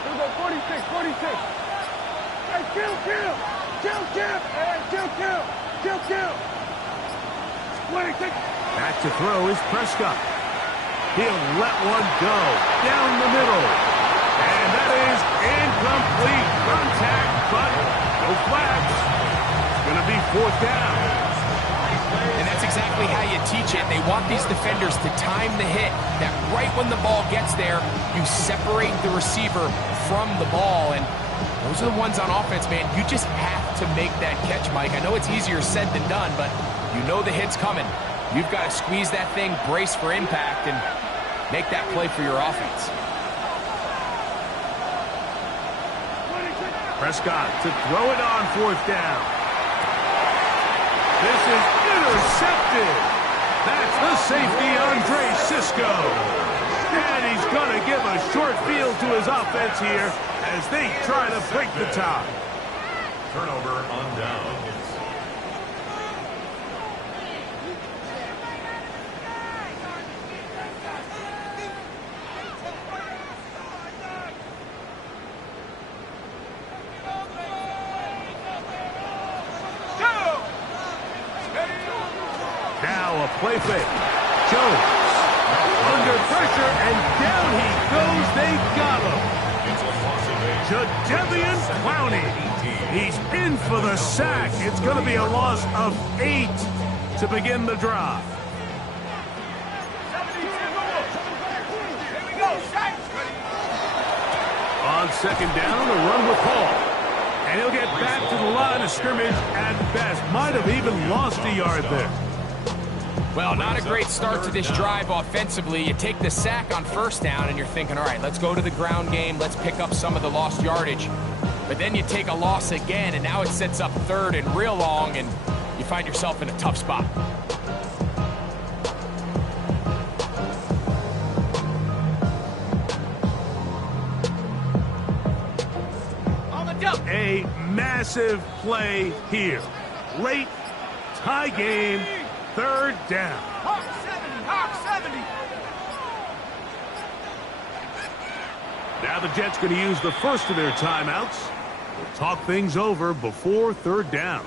Here we go, 46, 46. Hey, kill. Hey, kill. 26. Back to throw is Prescott. He'll let one go down the middle. And that is incomplete. Contact, but no flags. It's going to be fourth down. And that's exactly how you teach it. They want these defenders to time the hit, that right when the ball gets there, you separate the receiver from the ball. And those are the ones on offense, man. You just have to make that catch, Mike. I know it's easier said than done, but you know the hit's coming. You've got to squeeze that thing, brace for impact, and make that play for your offense. Prescott to throw it on fourth down. This is intercepted. That's the safety, Andre Cisco. And he's going to give a short field to his offense here as they try to break the tie. Turnover on downs. Now a play fake. Jones under pressure, and down he goes. They got him. Jadeveon Clowney. He's in for the sack. It's going to be a loss of 8 to begin the drive. On second down, a run with Paul. And he'll get back to the line of scrimmage at best. Might have even lost a yard there. Well, not a great start to this drive offensively. You take the sack on first down, and you're thinking, all right, let's go to the ground game. Let's pick up some of the lost yardage. But then you take a loss again, and now it sets up third and real long, and you find yourself in a tough spot. A massive play here. Late, tie game, third down. Hawk 70. Now the Jets going to use the first of their timeouts. We'll talk things over before third down.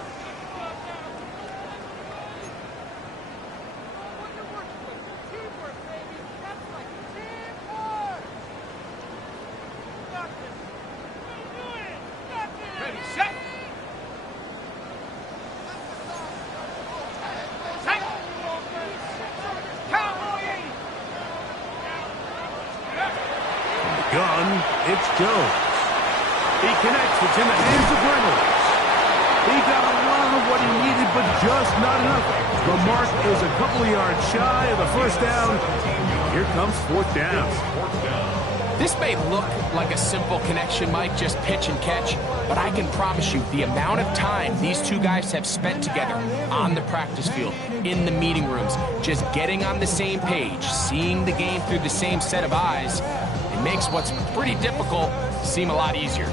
Gun, it's Jones. He connects. It's in the hands of Reynolds. He got a lot of what he needed, but just not enough. The mark is a couple of yards shy of the first down. Here comes fourth down. This may look like a simple connection, Mike, just pitch and catch, but I can promise you the amount of time these two guys have spent together on the practice field, in the meeting rooms, just getting on the same page, seeing the game through the same set of eyes, it makes what's pretty difficult seem a lot easier.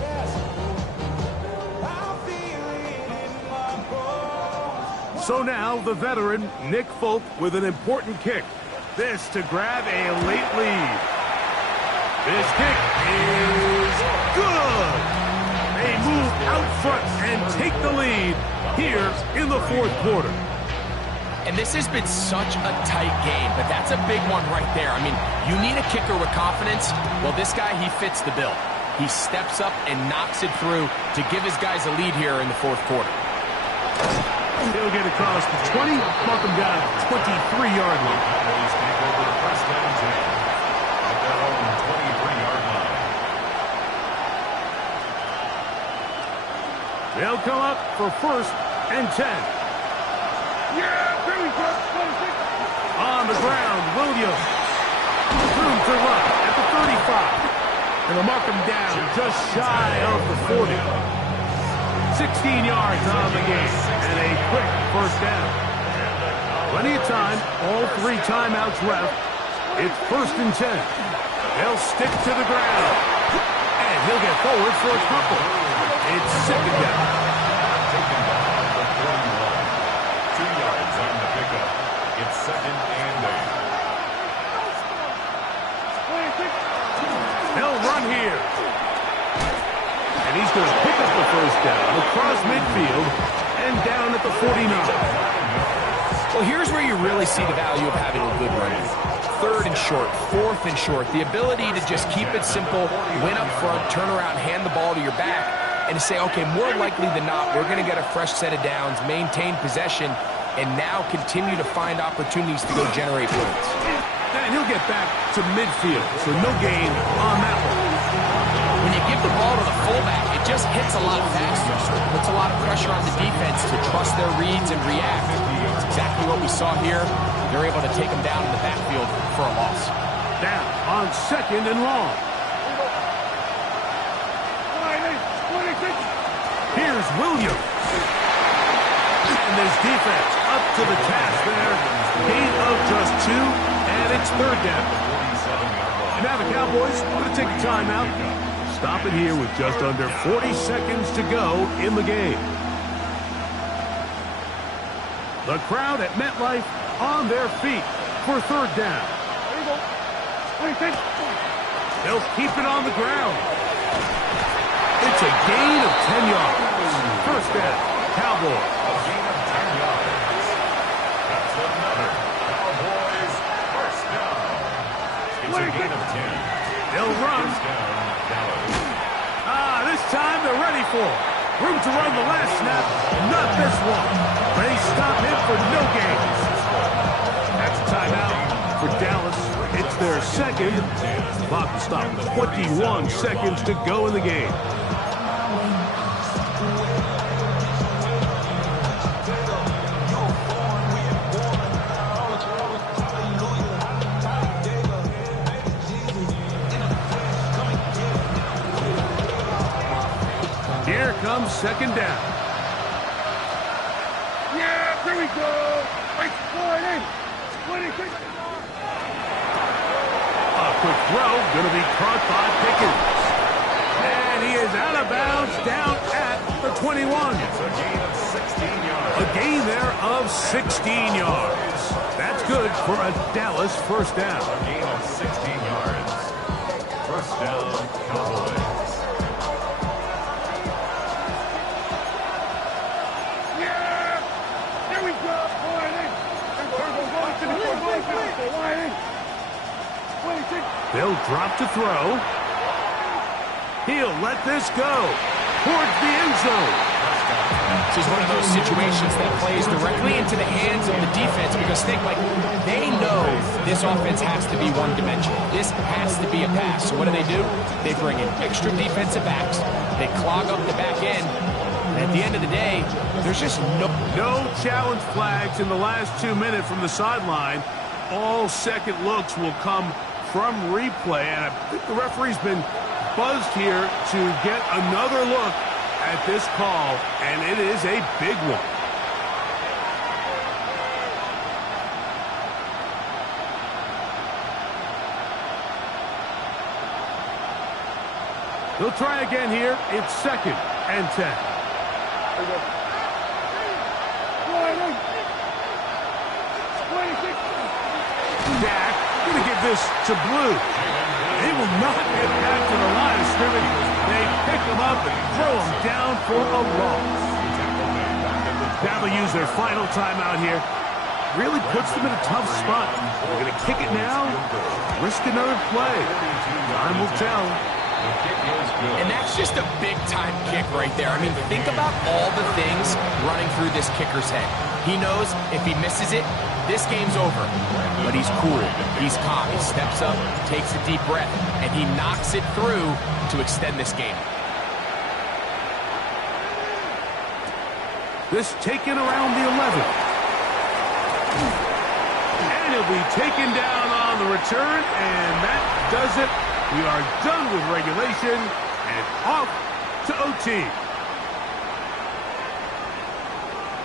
So now the veteran, Nick Folk, with an important kick. This to grab a late lead. This kick is good. They move out front and take the lead here in the fourth quarter. And this has been such a tight game, but that's a big one right there. I mean, you need a kicker with confidence. Well, this guy, he fits the bill. He steps up and knocks it through to give his guys a lead here in the fourth quarter. He'll get across the 20, mark him down at the 23-yard line. First down 10 at their own 23-yard line. They'll come up for first and 10. On the ground, Williams. Room to run at the 35. And they'll mark him down just shy of the 40. 16 yards on the game and a quick first down. Plenty of time, all 3 timeouts left. It's first and 10. They'll stick to the ground. And he'll get forward for a couple. It's second down. Taken down at the 41. 2 yards on the pickup. It's second and 8. They'll run here. And he's going to pick up the first down across midfield and down at the 49. Well, here's where you really see the value of having a good run. Third and short, fourth and short. The ability to just keep it simple, win up front, turn around, hand the ball to your back, and to say, okay, more likely than not, we're going to get a fresh set of downs, maintain possession, and now continue to find opportunities to go generate points. And he'll get back to midfield, so no gain on that one. When you give the ball to the fullback, it just hits a lot faster, so it puts a lot of pressure on the defense to trust their reads and react. It's exactly what we saw here. They're able to take him down in the backfield for a loss. Down on second and long. Here's Williams. And this defense up to the task there. Gain of just 2, and it's third down. And now the Cowboys going to take a timeout. Stop it here with just under 40 seconds to go in the game. The crowd at MetLife on their feet for third down. They'll keep it on the ground. It's a gain of 10 yards. First down, Cowboys. A gain of 10 yards. That's another Cowboys first down. It's a gain of 10. They'll run. First down, Dallas. This time they're ready for it. Room to run the last snap. Not this one. They stop him for no gain. That's a timeout for Dallas. It's their second. Clock will stop with 21 seconds to go in the game. Here comes second down. Yeah, here we go. Right, slide in. 26. A quick throw, going to be caught by Pickens. And he is out of bounds down at the 21. It's a gain of 16 yards. A gain there of 16 yards. That's good for a Dallas first down. A gain of 16 yards. First down, Cowboys. They'll drop to throw. He'll let this go towards the end zone. This is one of those situations that plays directly into the hands of the defense because they know this offense has to be one-dimensional. This has to be a pass. So what do? They bring in extra defensive backs. They clog up the back end. And at the end of the day, there's just no challenge flags in the last 2 minutes from the sideline. All second looks will come from replay, and I think the referee's been buzzed here to get another look at this call, and it is a big one. They'll try again here. It's second and 10. Dak going to give this to Blue. They will not get back to the line of scrimmage. They pick him up and throw him down for a loss. Now they'll use their final timeout here. really puts them in a tough spot. They're going to kick it now, risk another play. Time will tell. And that's just a big-time kick right there. I mean, think about all the things running through this kicker's head. He knows if he misses it, this game's over. But he's cool. He's calm. He steps up, takes a deep breath, and he knocks it through to extend this game. This taken around the 11. And he'll be taken down on the return, and that does it. We are done with regulation and off to OT.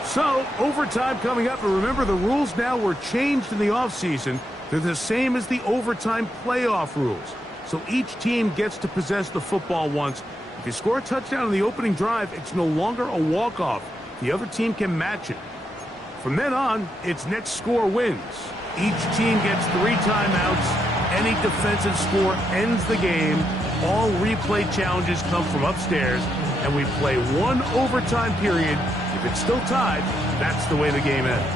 So, overtime coming up, and remember the rules now were changed in the offseason. They're the same as the overtime playoff rules. So each team gets to possess the football once. If you score a touchdown in the opening drive, it's no longer a walk-off. The other team can match it. From then on, it's next score wins. Each team gets 3 timeouts. Any defensive score ends the game. All replay challenges come from upstairs, and we play 1 overtime period. If it's still tied, that's the way the game ends.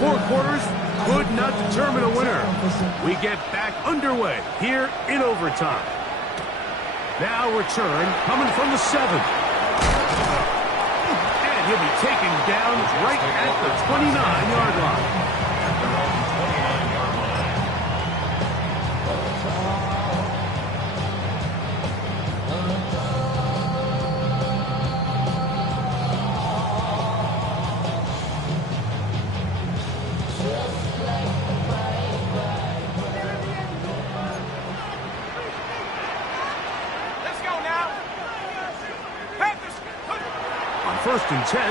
4 quarters could not determine a winner. We get back underway here in overtime. Now return coming from the 7. And he'll be taken down right at the 29-yard line. First and 10,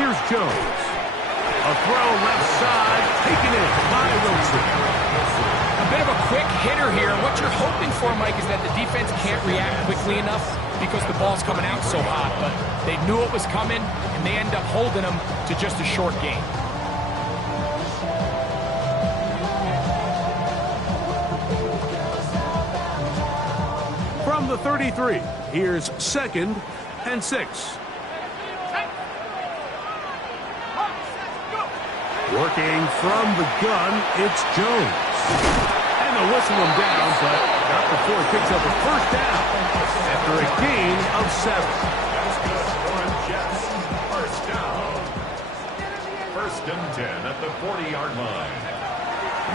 here's Jones. A throw left side, taken in by Wilson. A bit of a quick hitter here. What you're hoping for, Mike, is that the defense can't react quickly enough because the ball's coming out so hot. But they knew it was coming, and they end up holding them to just a short gain. From the 33, here's 2nd and 6. Working from the gun, it's Jones. And they'll whistle him down, but not before he picks up a first down after a gain of 7. That's good for a Jets. First down. 1st and 10 at the 40-yard line.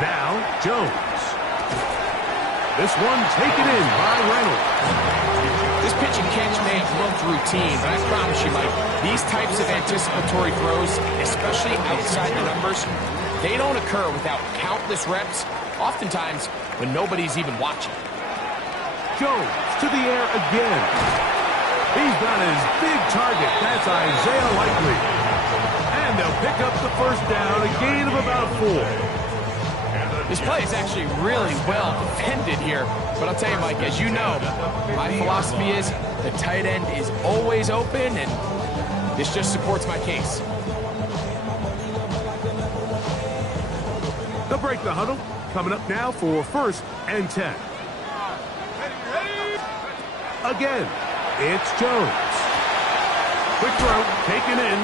Now, Jones. This one taken in by Reynolds. This pitch and catch may have looked routine, but I promise you, Mike, these types of anticipatory throws, especially outside the numbers, they don't occur without countless reps, oftentimes when nobody's even watching. Jones to the air again. He's got his big target. That's Isaiah Likely. And they'll pick up the first down, a gain of about 4. This play is actually really well defended here. But I'll tell you, Mike, as you know, my philosophy is the tight end is always open, and this just supports my case. They'll break the huddle. Coming up now for 1st and 10. Again, it's Jones. Quick throw, taken in.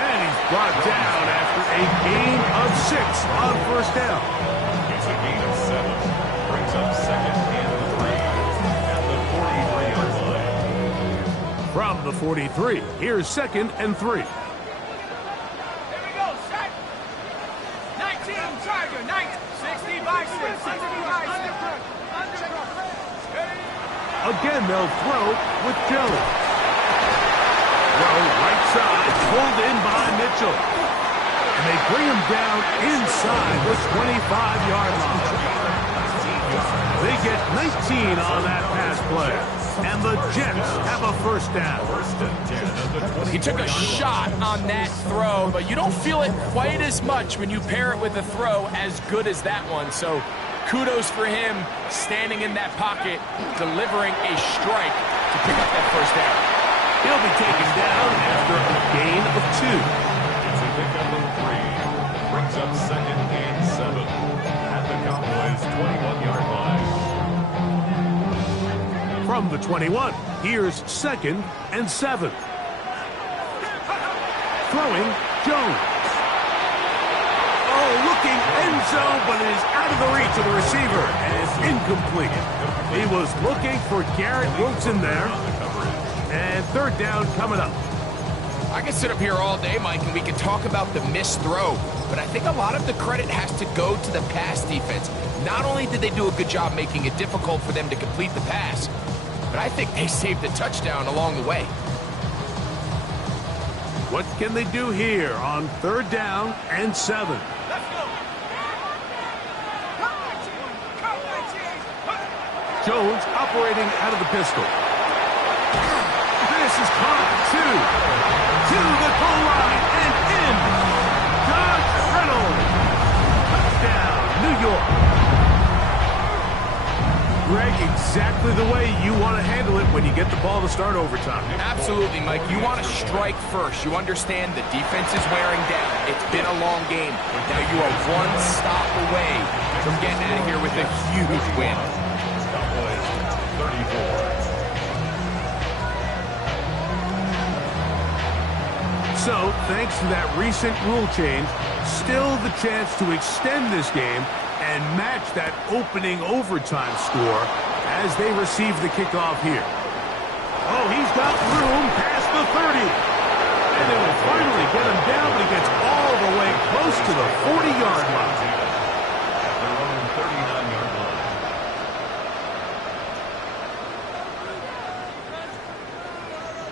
And he's brought down after a gain of 6 on 1st down. It's a gain of 7. Brings up 2nd and 3 at the 43-yard line. From the 43, here's 2nd and 3. Here we go, set. 19, Tiger, 90, 60 by 6, 60 by 6. Again, they'll throw with Jones. Throw right side, pulled in by Mitchell. And they bring him down inside the 25-yard line. They get 19 on that pass play. And the Jets have a first down. 1st and 10 He took a shot on that throw, but you don't feel it quite as much when you pair it with a throw as good as that one. So kudos for him standing in that pocket, delivering a strike to pick up that first down. He'll be taken down after a gain of 2. It's a pickup of 3. Brings up 2nd and 7 at the Cowboys' 21-yard line. From the 21, here's 2nd and 7. Throwing, Jones. Oh, looking end zone, but it is out of the reach of the receiver, and it's incomplete. He was looking for Garrett Wilson there, and 3rd down coming up. I can sit up here all day, Mike, and we can talk about the missed throw, but I think a lot of the credit has to go to the pass defense. Not only did they do a good job making it difficult for them to complete the pass, but I think they saved a touchdown along the way. What can they do here on 3rd down and 7? Let's go. Jones operating out of the pistol. This is caught, 2. To the goal line and in. Josh Reynolds. Touchdown, New York. Greg, exactly the way you want to handle it when you get the ball to start overtime. Absolutely, Mike. You want to strike first. You understand the defense is wearing down. It's been a long game. Now you are 1 stop away from getting out of here with a huge win. Cowboys 34. So, thanks to that recent rule change, still the chance to extend this game and match that opening overtime score as they receive the kickoff here. Oh, he's got room past the 30. And they will finally get him down, but he gets all the way close to the 40-yard line. At their own 39-yard line.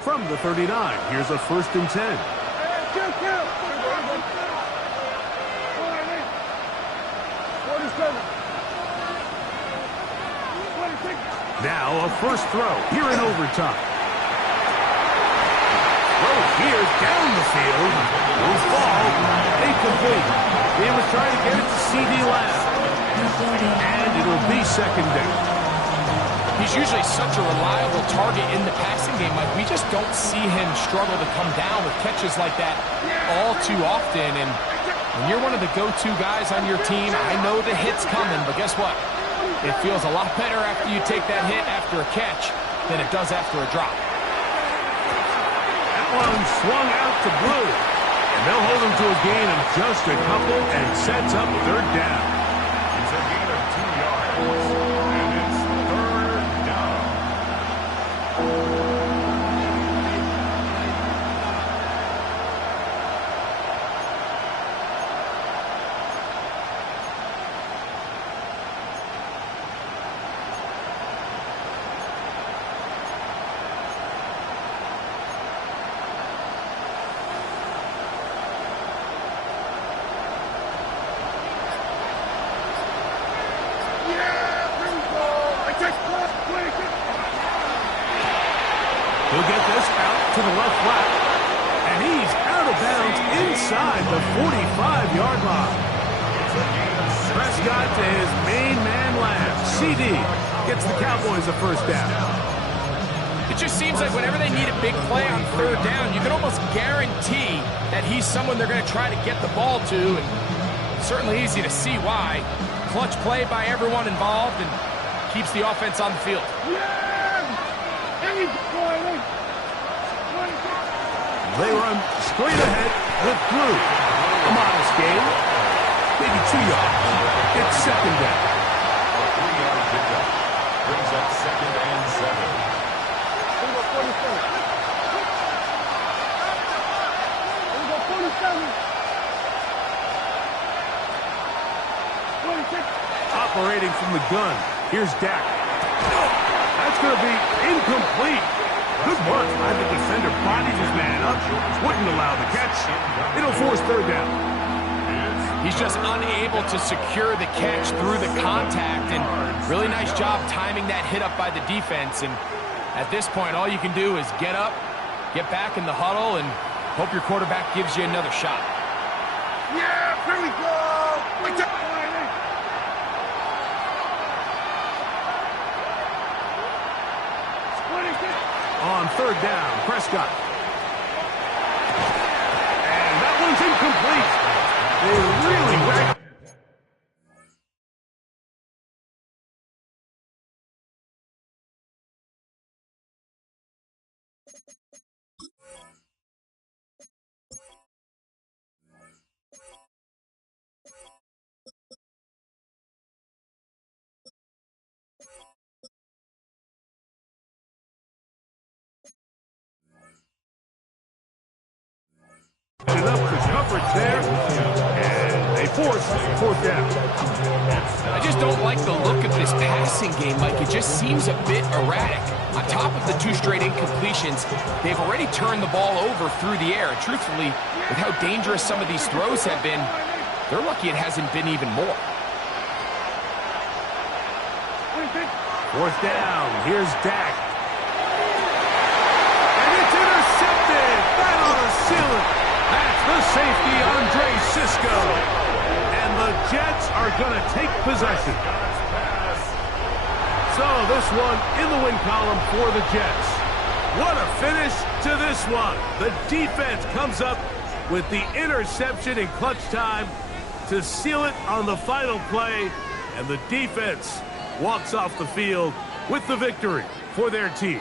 From the 39, here's a 1st and 10. Now a first throw here in overtime. Throw here down the field. Will fall. Incomplete. He was trying to get it to C.D. Lamb. And it'll be 2nd down. He's usually such a reliable target in the passing game. Like, we just don't see him struggle to come down with catches like that all too often. And when you're one of the go-to guys on your team, I know the hit's coming, but guess what? It feels a lot better after you take that hit after a catch than it does after a drop. That one swung out to Blue. And they'll hold him to a gain of just a couple and sets up 3rd down. It's a gain of 2 yards. And it's 3rd down. He'll get this out to the left flat. And he's out of bounds inside the 45-yard line. Prescott to his main man Lamb. C.D. gets the Cowboys a 1st down. It just seems like whenever they need a big play on 3rd down, you can almost guarantee that he's someone they're going to try to get the ball to. And it's certainly easy to see why. Clutch play by everyone involved and keeps the offense on the field. They run straight ahead with Blue. A modest gain. Maybe 2 yards. It's 2nd down. A 3-yard pickup brings up 2nd and 7. Operating from the gun. Here's Dak. That's going to be incomplete. Good work. I think the defender bodies his man up. Wouldn't allow the catch. It'll force 3rd down. He's just unable to secure the catch through the contact, and really nice job timing that hit up by the defense. And at this point, all you can do is get up, get back in the huddle, and hope your quarterback gives you another shot. Yeah, here we go. On 3rd down, Prescott. And that one's incomplete. They really wrecked Up the coverage there, and they force fourth down. I just don't like the look of this passing game, Mike. It just seems a bit erratic. On top of the 2 straight incompletions, they've already turned the ball over through the air. Truthfully, with how dangerous some of these throws have been, they're lucky it hasn't been even more. Fourth down, here's Dak. And it's intercepted! That ought to seal it! That's the safety, Andre Cisco. And the Jets are going to take possession. So this one in the win column for the Jets. What a finish to this one. The defense comes up with the interception in clutch time to seal it on the final play. And the defense walks off the field with the victory for their team.